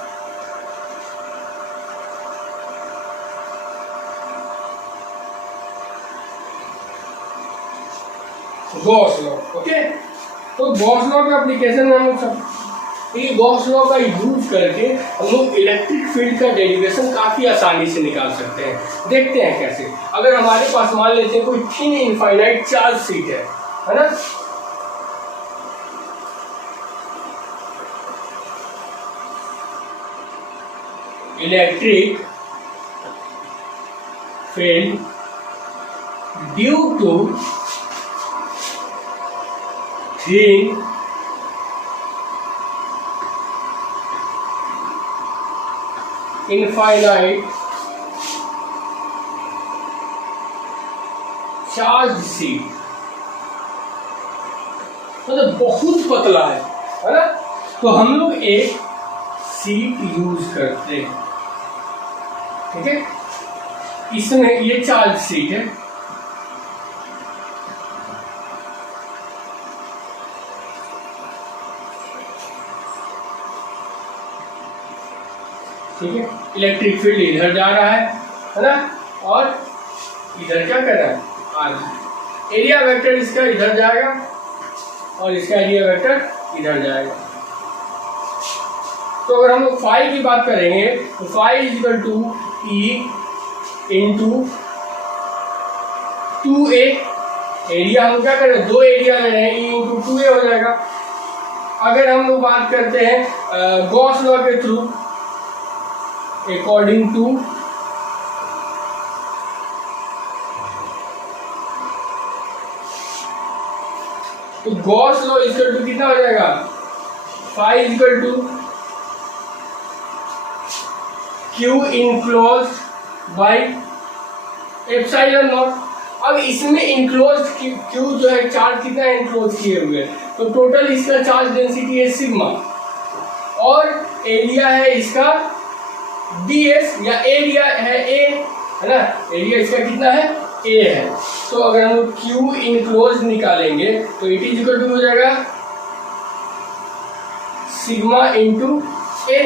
Gauss law. Okay, तो गॉस लॉ के एप्लीकेशन में हम लोग सब ये गॉस लॉ का यूज करके हम लोग इलेक्ट्रिक फील्ड का डेरिवेशन काफी आसानी से निकाल सकते हैं। देखते हैं कैसे। अगर हमारे पास मान लेते हैं कोई थिन इनफाइनाइट चार्ज शीट है ना, electric field due to thin infinite charge sheet, मतलब बहुत पतला है ना। तो हम लोग एक शीट यूज करते हैं, ठीक है। इसमें ये चार्ज शीट है, ठीक है। इलेक्ट्रिक फील्ड इधर जा रहा है ना, और इधर क्या कर रहा है, आगे एरिया वेक्टर इसका इधर जाएगा और इसका एरिया वेक्टर इधर जाएगा। तो अगर हम लोग फाई की बात करेंगे तो phi is equal to E into 2a, area हम क्या कर रहे हैं, दो एरिया ले रहे हैं, ई इंटू 2a हो जाएगा। अगर हम लोग बात करते हैं गॉस लॉ के थ्रू, अकॉर्डिंग टू तो गॉस लॉ इक्वल टू कितना हो जाएगा, phi equal to Q enclose by epsilon not. अब इसमें इनक्लोज क्यू जो है चार्ज कितना इनक्लोज किए हुए, तो टोटल इसका चार्ज डेंसिटी है सिग्मा, और एरिया है इसका ds, या एरिया है a, है ना, एरिया इसका कितना है a है। तो अगर हम लोग q इनक्लोज निकालेंगे तो इट इज इक्वल टू हो जाएगा सिग्मा इंटू a।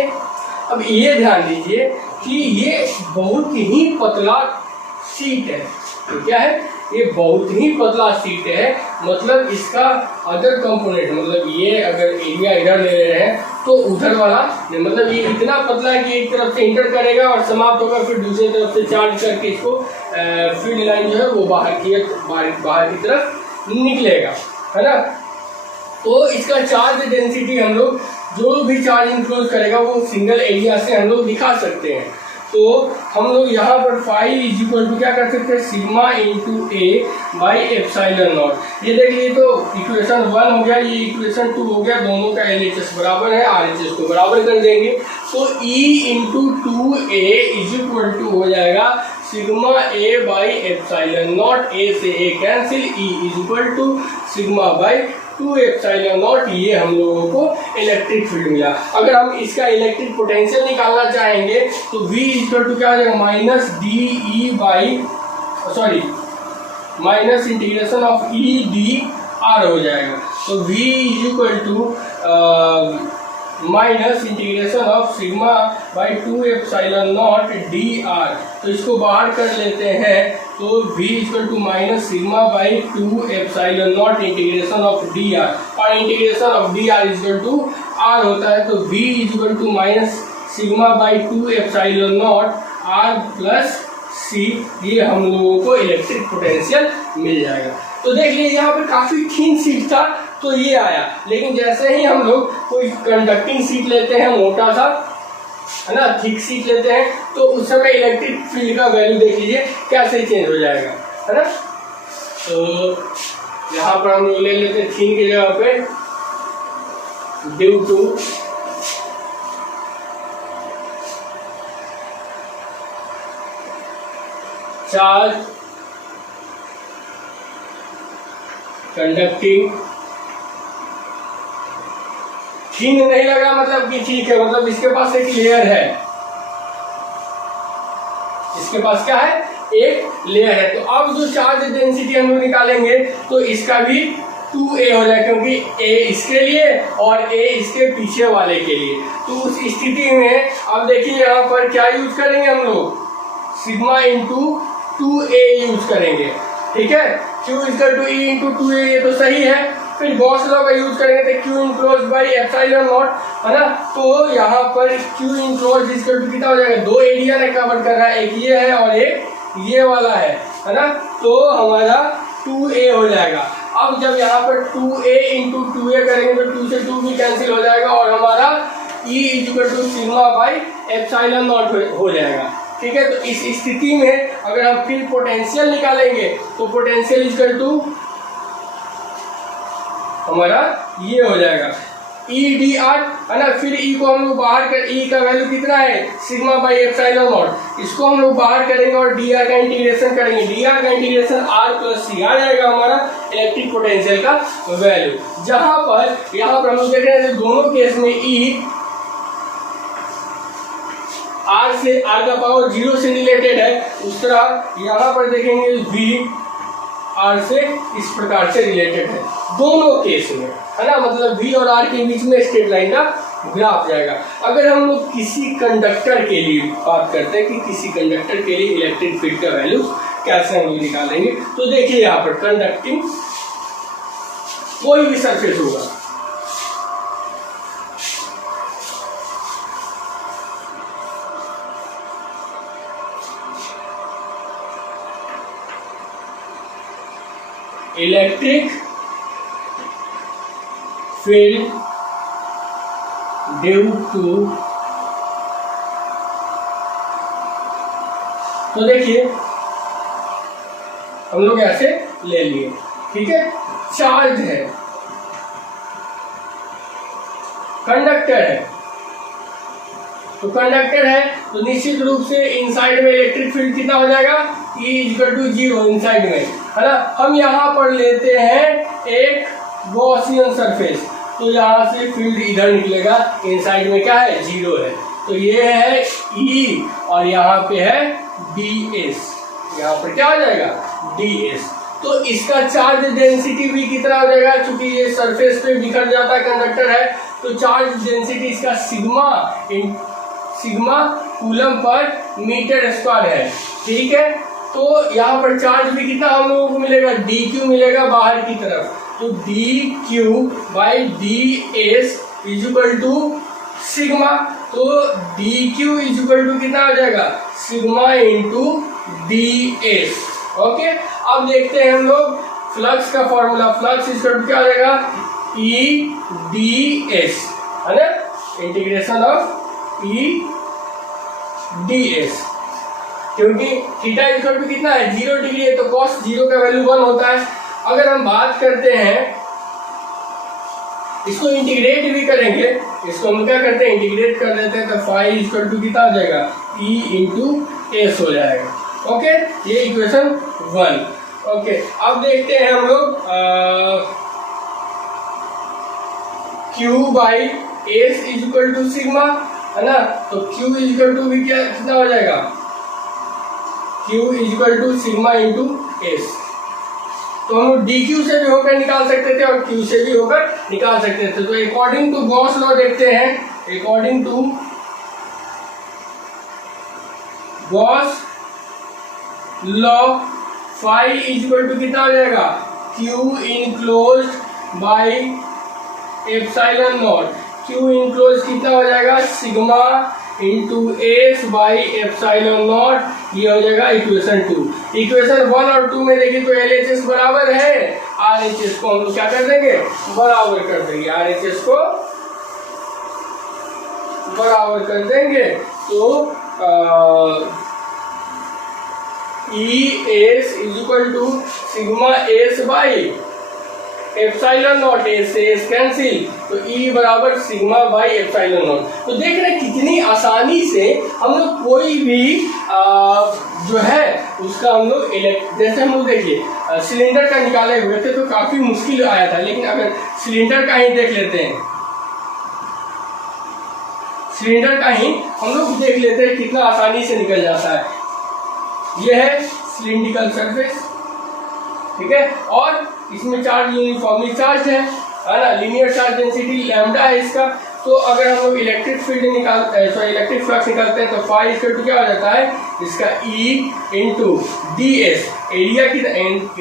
अब ये ध्यान दीजिए कि ये बहुत ही पतला शीट है, तो क्या है, ये बहुत ही पतला शीट है, मतलब इसका अदर कंपोनेंट, मतलब ये अगर एरिया इधर ले रहे हैं तो उधर वाला, मतलब ये इतना पतला है कि एक तरफ से इंटर करेगा और समाप्त होगा, फिर दूसरी तरफ से चार्ज करके इसको फील्ड लाइन जो है वो बाहर की तरफ निकलेगा, है ना। तो इसका चार्ज डेंसिटी हम लोग जो भी चार्ज इंक्लोज करेगा वो सिंगल एरिया से हम लोग दिखा सकते हैं। तो हम लोग यहाँ पर फाई इज इक्वल टू क्या कर सकते हैं, sigma into A by epsilon not. ये देख लीजिए, तो इक्वेशन 1 हो गया, ये इक्वेशन 2 हो गया, दोनों का LHS बराबर है, RHS को बराबर कर देंगे तो E into 2A is equal to हो जाएगा sigma A by epsilon naught, A से A cancel, E is equal to sigma by 2 epsilon not. ये हम लोगों को इलेक्ट्रिक फील्ड मिला। अगर हम इसका इलेक्ट्रिक पोटेंशियल निकालना चाहेंगे तो V इक्वल टू क्या हो जाएगा, minus D E by minus integration of E D R हो जाएगा। तो V is equal to minus integration of sigma by 2 epsilon naught D R. तो इसको बाहर कर लेते हैं, तो V equal to minus sigma by 2 epsilon naught integration of D R, और integration of D R equal to R होता है। तो V equal to minus sigma by 2 epsilon not are plus सी, ये हम लोगों को इलेक्ट्रिक पोटेंशियल मिल जाएगा। तो देख लीजिए यहाँ पे काफी थिन शीट था तो ये आया, लेकिन जैसे ही हम लोग कोई कंडक्टिंग शीट लेते हैं मोटा सा, है ना, थिक शीट लेते हैं, तो उस समय इलेक्ट्रिक फील्ड का वैल्यू देख लीजिए कैसे चेंज हो जाएगा, है ना। तो यहाँ पर हम लोग ले लेते हैं थिन की जगह पे due to charge conducting. Thin नहीं लगा मतलब कि ठीक है, मतलब इसके पास एक लेयर है, इसके पास क्या है, एक लेयर है। तो अब जो चार्ज डेंसिटी हम लोग निकालेंगे तो इसका भी 2A हो जाएगा, क्योंकि A इसके लिए और A इसके पीछे वाले के लिए। तो उस स्थिति में अब देखिए यहाँ पर क्या यूज करेंगे हम लोग, सिग्मा इंटू 2A यूज करेंगे, ठीक है। Q equal to E into 2A, ये तो सही है। फिर गॉस लॉ का यूज करेंगे तो Q enclose by epsilon naught, है ना। तो यहाँ पर Q इनक्लोज इक्वल टू कितना हो जाएगा, दो एरिया ने कवर कर रहा है, एक ये है और एक ये वाला है ना। तो हमारा 2A हो जाएगा। अब जब यहाँ पर 2A इंटू 2A करेंगे तो 2 से 2 भी कैंसिल हो जाएगा और हमारा E equal to sigma by epsilon not हो जाएगा, ठीक है। तो इस स्थिति में अगर हम फिर पोटेंशियल निकालेंगे तो पोटेंशियल इक्वल टू हमारा ये हो जाएगा ई डी आर, है ना। फिर ई को हम लोग बाहर कर, ई का वैल्यू कितना है, सिग्मा बाई एप्सिलॉन नॉट, इसको हम लोग बाहर करेंगे और डी आर का इंटीग्रेशन करेंगे, डी आर का इंटीग्रेशन आर प्लस सी आ जाएगा हमारा इलेक्ट्रिक पोटेंशियल का वैल्यू। जहां पर यहाँ पर हम लोग देख रहे हैं दोनों केस में ई आर से, आर का पावर 0 से रिलेटेड है, उस तरह यहाँ पर देखेंगे वी आर से इस प्रकार से रिलेटेड है दोनों केस में, है ना। मतलब V और R के बीच में स्ट्रेट लाइन का ग्राफ जाएगा। अगर हम लोग किसी कंडक्टर के लिए बात करते हैं कि किसी कंडक्टर के लिए इलेक्ट्रिक फील्ड का वैल्यू कैसे हम लोग निकालेंगे, तो देखिए यहाँ पर कंडक्टिंग कोई भी सरफेस होगा, इलेक्ट्रिक फील्ड ड्यू टू, तो देखिए हम लोग ऐसे ले लिए, ठीक है। चार्ज है, कंडक्टर है, तो कंडक्टर है तो निश्चित रूप से इनसाइड में इलेक्ट्रिक फील्ड कितना हो जाएगा, E इक्वल टू 0 इनसाइड में, है ना। हम यहाँ पर लेते हैं एक गॉसियन सरफेस, तो यहाँ से फील्ड इधर निकलेगा, इनसाइड में क्या है, 0 है। तो ये है E और यहाँ पे है DS, यहाँ पर क्या हो जाएगा, DS। तो इसका चार्ज डेंसिटी भी कितना हो जाएगा, क्योंकि ये सरफेस पे बिखर जाता है, कंडक्टर है, तो चार्ज डेंसिटी इसका सिग्मा कूलम पर मीटर स्क्वायर है, ठीक है। तो यहाँ पर चार्ज भी कितना हम लोगों को मिलेगा, dq मिलेगा बाहर की तरफ। तो dq by ds equal to sigma. तो dq इक्वल टू कितना हो जाएगा, सिग्मा इंटू ds। ओके, अब देखते हैं हम लोग फ्लक्स का फॉर्मूला। फ्लक्स इक्वल टू क्या हो जाएगा, ई डी एस, है ना, integration of E D S. क्योंकि थीटा इक्वल टू कितना है, 0 डिग्री है, तो कॉस 0 का वैल्यू 1 होता है। अगर हम बात करते हैं, इसको इंटीग्रेट भी करेंगे, इसको हम क्या करते हैं, इंटीग्रेट कर देते हैं, तो फाई इक्वल टू कितना हो जाएगा, ई इंटू एस हो जाएगा। ओके, ये इक्वेशन 1। ओके, अब देखते हैं हम लोग Q by S equal to sigma, है ना। तो Q इक्वल टू भी क्या कितना हो जाएगा, Q equal to sigma into S. तो हम लोग dq से भी होकर निकाल सकते थे और q से भी होकर निकाल सकते थे। तो अकॉर्डिंग टू गॉस लॉ देखते हैं, according to Gauss law phi equal to कितना हो जाएगा, q enclosed by epsilon not. q enclose कितना हो जाएगा, sigma into S by epsilon not. ये हो जाएगा इक्वेशन 2। इक्वेशन 1 और 2 में देखिए तो LHS बराबर है, RHS को हम लोग क्या कर देंगे, बराबर कर देंगे, RHS को बराबर कर देंगे। तो E S equal to sigma S by epsilon not, S से एस कैंसिल, तो ई बराबर सिग्मा बाई एप्सिलॉन नॉट। तो देख रहे हैं कितनी आसानी से हम लोग कोई भी जो है उसका हम लोग जैसे हम लोग देखिए सिलेंडर का निकाले हुए थे तो काफी मुश्किल आया था, लेकिन अगर सिलेंडर का ही देख लेते हैं, सिलेंडर का ही हम लोग देख लेते हैं कितना आसानी से निकल जाता है। यह है सिलिंड्रिकल सरफेस, ठीक है, और इसमें चार्ज यूनिफॉर्मली चार्ज है ना, लीनियर चार्ज डेंसिटी लैम्डा है इसका। तो अगर हम लोग इलेक्ट्रिक फील्ड निकालते हैं, सॉरी इलेक्ट्रिक फ्लक्स निकालते हैं, तो फाई इक्वल टू क्या हो जाता है, इसका E into D S, area की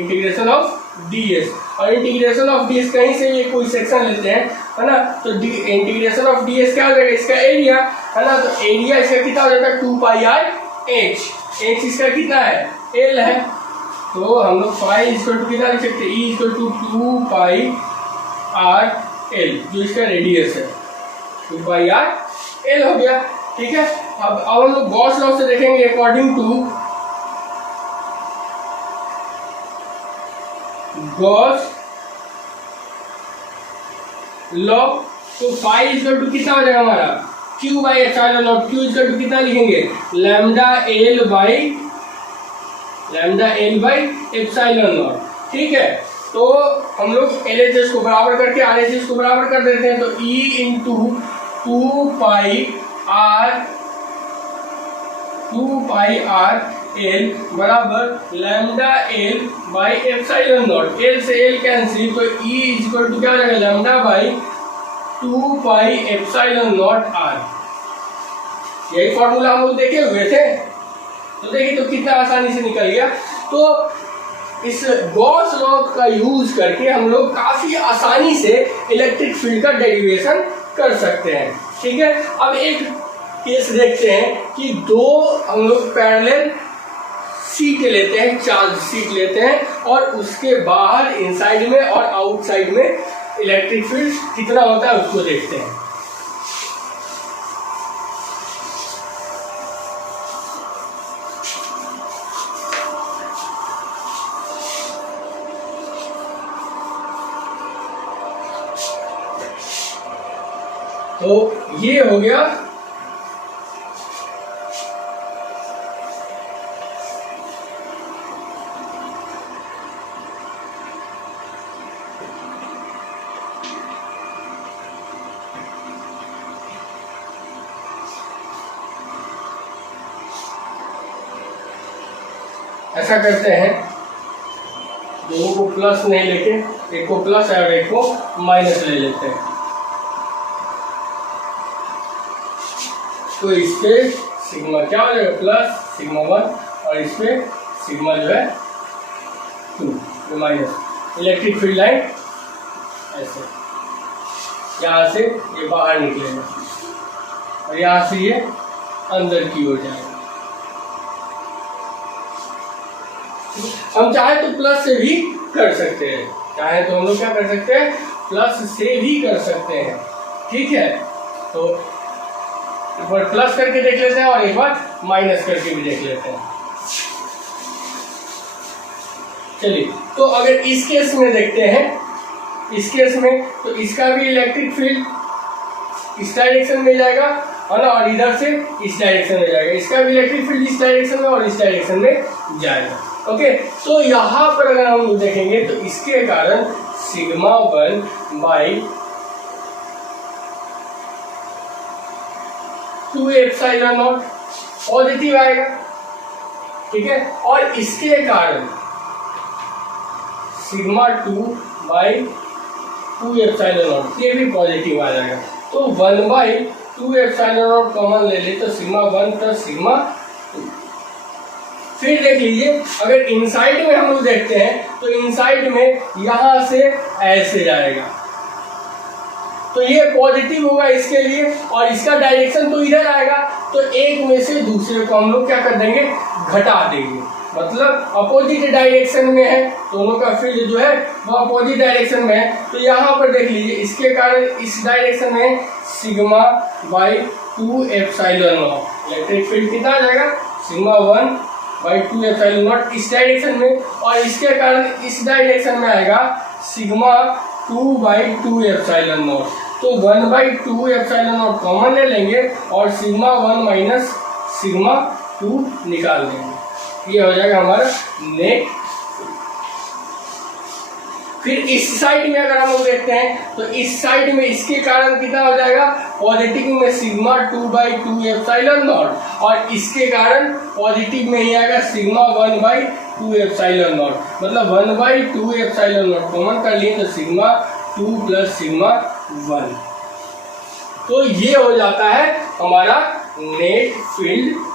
इंटीग्रेशन ऑफ डी एस। और इंटीग्रेशन ऑफ डी एस कहीं से ये कोई सेक्शन लेते हैं, है ना, तो इंटीग्रेशन ऑफ डी एस क्या हो जाएगा, इसका एरिया, है ना। तो एरिया इसका कितना हो जाता है, 2 पाई आर एच। एच इसका कितना है, एल है। तो हम लोग फाई इक्वल टू कितना लिख सकते हैं, E equal to 2 pi R L, जो इसका रेडियस है, 2 पाई आर एल हो गया, ठीक है। अब हम लोग गॉस लॉ से देखेंगे, अकॉर्डिंग टू गॉस लॉ, तो फाई इक्वल टू कितना हो जाएगा हमारा, Q by epsilon not. Q equal to कितना लिखेंगे, lambda L by epsilon not, ठीक है। तो हम लोग LHS को बराबर करके RHS को बराबर कर देते हैं, तो E into 2 pi R L बराबर lambda L by epsilon not. L से एल कैंसिल, तो E इक्वल टू क्या हो जाएगा, lambda by 2 pi epsilon not R. यही फॉर्मूला हम लोग देखे हुए थे, तो देखिए तो कितना आसानी से निकल गया। तो इस गॉस लॉ का यूज करके हम लोग काफी आसानी से इलेक्ट्रिक फील्ड का डेरिवेशन कर सकते हैं, ठीक है। अब एक केस देखते हैं कि दो हम लोग पैरेलल सीट लेते हैं, चार्ज सीट लेते हैं, और उसके बाहर इनसाइड में और आउटसाइड में इलेक्ट्रिक फील्ड कितना होता है उसको देखते हैं। तो ये हो गया ऐसा करते हैं, दोनों को प्लस नहीं लेके, एक को प्लस और एक को माइनस ले लेते हैं। तो इस पे सिग्मा क्या हो जाएगा, प्लस सिग्मा 1, और इस पे सिग्मा जो है 2 माइनस इलेक्ट्रिक फील्ड लाइन ऐसे यहाँ से ये बाहर निकलेगा और यहाँ से ये अंदर की ओर जाएगा। हम चाहे तो प्लस से भी कर सकते हैं, चाहे तो हम लोग क्या कर सकते हैं, प्लस से भी कर सकते हैं, ठीक है। तो एक बार प्लस करके देख लेते हैं और एक बार माइनस करके भी देख लेते हैं। चलिए, तो अगर इस केस में देखते हैं, इस केस में तो इसका भी इलेक्ट्रिक फील्ड इस डायरेक्शन में जाएगा है ना, और इधर से इस डायरेक्शन में जाएगा, इसका भी इलेक्ट्रिक फील्ड इस डायरेक्शन में और इस डायरेक्शन में जाएगा। ओके, तो यहाँ पर अगर हम देखेंगे तो इसके कारण sigma 1 by 2 epsilon not positive आएगा, ठीक है, और इसके कारण सिग्मा 2 बाई 2 एप्सिलॉन नॉट ये भी पॉजिटिव आ जाएगा। तो 1 बाई 2 एप्सिलॉन नॉट कॉमन ले ले तो सिग्मा 1 प्लस सिग्मा 2। फिर देख लीजिए, अगर इनसाइड में हम लोग देखते हैं तो इनसाइड में यहां से ऐसे जाएगा, तो ये पॉजिटिव होगा इसके लिए और इसका डायरेक्शन तो इधर आएगा, तो एक में से दूसरे को हम लोग क्या कर देंगे, घटा देंगे, मतलब अपोजिट डायरेक्शन में है, दोनों का फील्ड जो है वो अपोजिट डायरेक्शन में है। तो यहाँ पर देख लीजिए, इसके कारण इस डायरेक्शन में sigma by 2 epsilon not electric field कितना आ जाएगा, सिग्मा 1 बाई 2 एप्सिलॉन नॉट इस डायरेक्शन में, और इसके कारण इस डायरेक्शन में आएगा सिग्मा 2 बाई 2 एप्सिलॉन नॉट। तो 1 बाई 2 एप्सिलॉन नॉट कॉमन ले लेंगे और सिग्मा 1 माइनस सिग्मा 2 निकाल देंगे, ये हो जाएगा हमारा नेट। फिर इस साइड में अगर हम लोग देखते हैं तो इस साइड में इसके कारण कितना हो जाएगा, पॉजिटिव में सिग्मा 2 बाई 2 एप्सिलॉन नॉट, और इसके कारण पॉजिटिव में ही आएगा सिग्मा 1 बाई 2 एप्सिलॉन नॉट, मतलब 1 बाई 2 एप्सिलॉन नॉट कॉमन कर लिए तो सिग्मा 2 प्लस सिग्मा 1। तो ये हो जाता है हमारा नेट फील्ड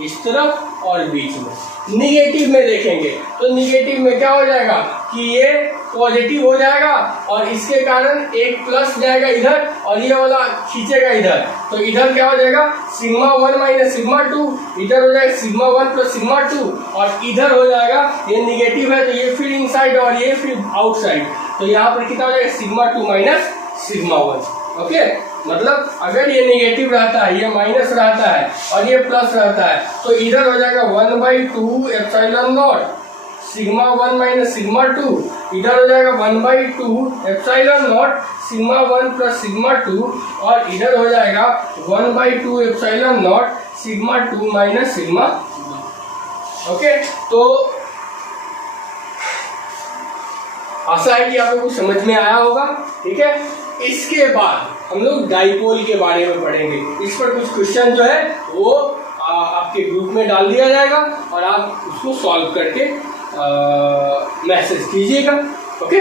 इस तरफ और बीच में। निगेटिव में देखेंगे तो निगेटिव में क्या हो जाएगा कि ये पॉजिटिव हो जाएगा और इसके कारण एक प्लस जाएगा इधर और ये वाला खींचेगा इधर, तो इधर क्या हो जाएगा सिग्मा 1 माइनस सिग्मा 2, इधर हो जाएगा सिग्मा 1 प्लस सिग्मा 2, और इधर हो जाएगा ये निगेटिव है तो ये फिर इनसाइड और ये फिर आउटसाइड, तो यहाँ पर कितना हो जाएगा सिग्मा 2 माइनस सिग्मा 1। ओके, मतलब अगर ये नेगेटिव रहता है, ये माइनस रहता है और ये प्लस रहता है, तो इधर हो जाएगा 1 by 2 epsilon not sigma 1 minus sigma 2, इधर हो जाएगा 1 by 2 epsilon not sigma 1 plus sigma 2, और इधर हो जाएगा 1 by 2 epsilon not sigma 2 minus sigma 1। Okay, तो आशा है कि आपको कुछ समझ में आया होगा, ठीक है। इसके बाद हम लोग डाइपोल के बारे में पढ़ेंगे, इस पर कुछ क्वेश्चन जो है वो आपके ग्रुप में डाल दिया जाएगा और आप उसको सॉल्व करके मैसेज कीजिएगा। ओके।